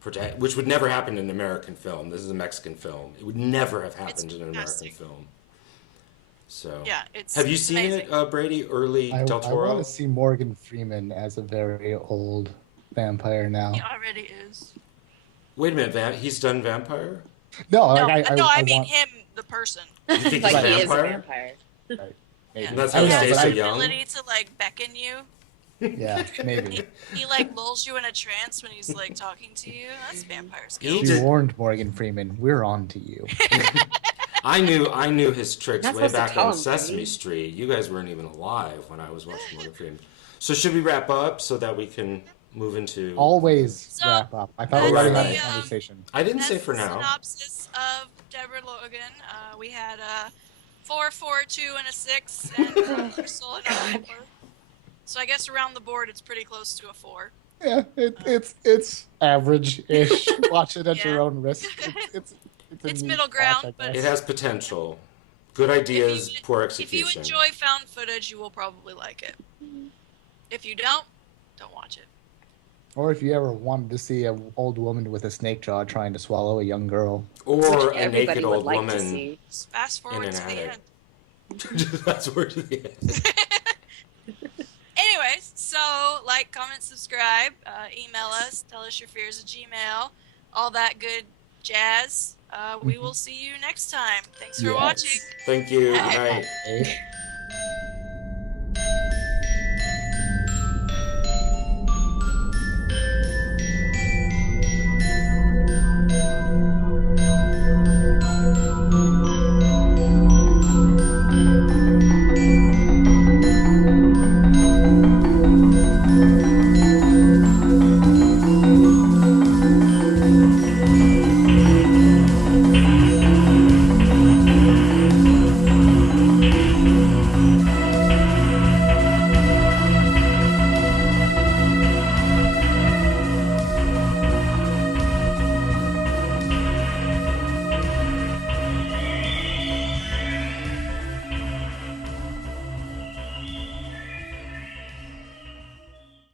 protagonist, which would never happen in an American film. This is a Mexican film. It would never have happened in an American film. So yeah, it's. Have you it's seen amazing. it, Brady? Early Del I Toro. want to see Morgan Freeman as a very old vampire now. He already is. Wait a minute, he's done vampire. No, No, like, I mean want, him, the person. You think he's Like a he is a vampire? vampire. Right, maybe. Yeah. And that's I how don't he know, stays but so I- young. Ability to like beckon you. Yeah, maybe. He like lulls you in a trance when he's like talking to you. That's vampire He skills. She did- warned Morgan Freeman, "We're on to you." I knew his tricks Not way supposed to back tell on him, Sesame Brady. Street. You guys weren't even alive when I was watching Morgan Freeman. So should we wrap up so that we can move into? Always So, wrap up. I thought we that's already had the, a conversation. I didn't That's say for the now. synopsis of Deborah Logan. We had a 4, 4, 2, and a 6, and Crystal and a 4. So I guess around the board it's pretty close to a 4. Yeah, it's average-ish. Watch it at your Yeah. own risk. It's a It's neat middle watch, ground, I but It guess. has potential. Good ideas, poor If you execution. enjoy found footage, you will probably like it. If you don't watch it. Or if you ever wanted to see an old woman with a snake jaw trying to swallow a young girl. Or Which a everybody naked would old like to woman. see. Just fast forward an to the attic. end. That's where to the end. Anyways, so like, comment, subscribe, email us, tell us your fears at Gmail, all that good jazz. We will see you next time. Thanks for Yes. watching. Thank you. Good night. Okay.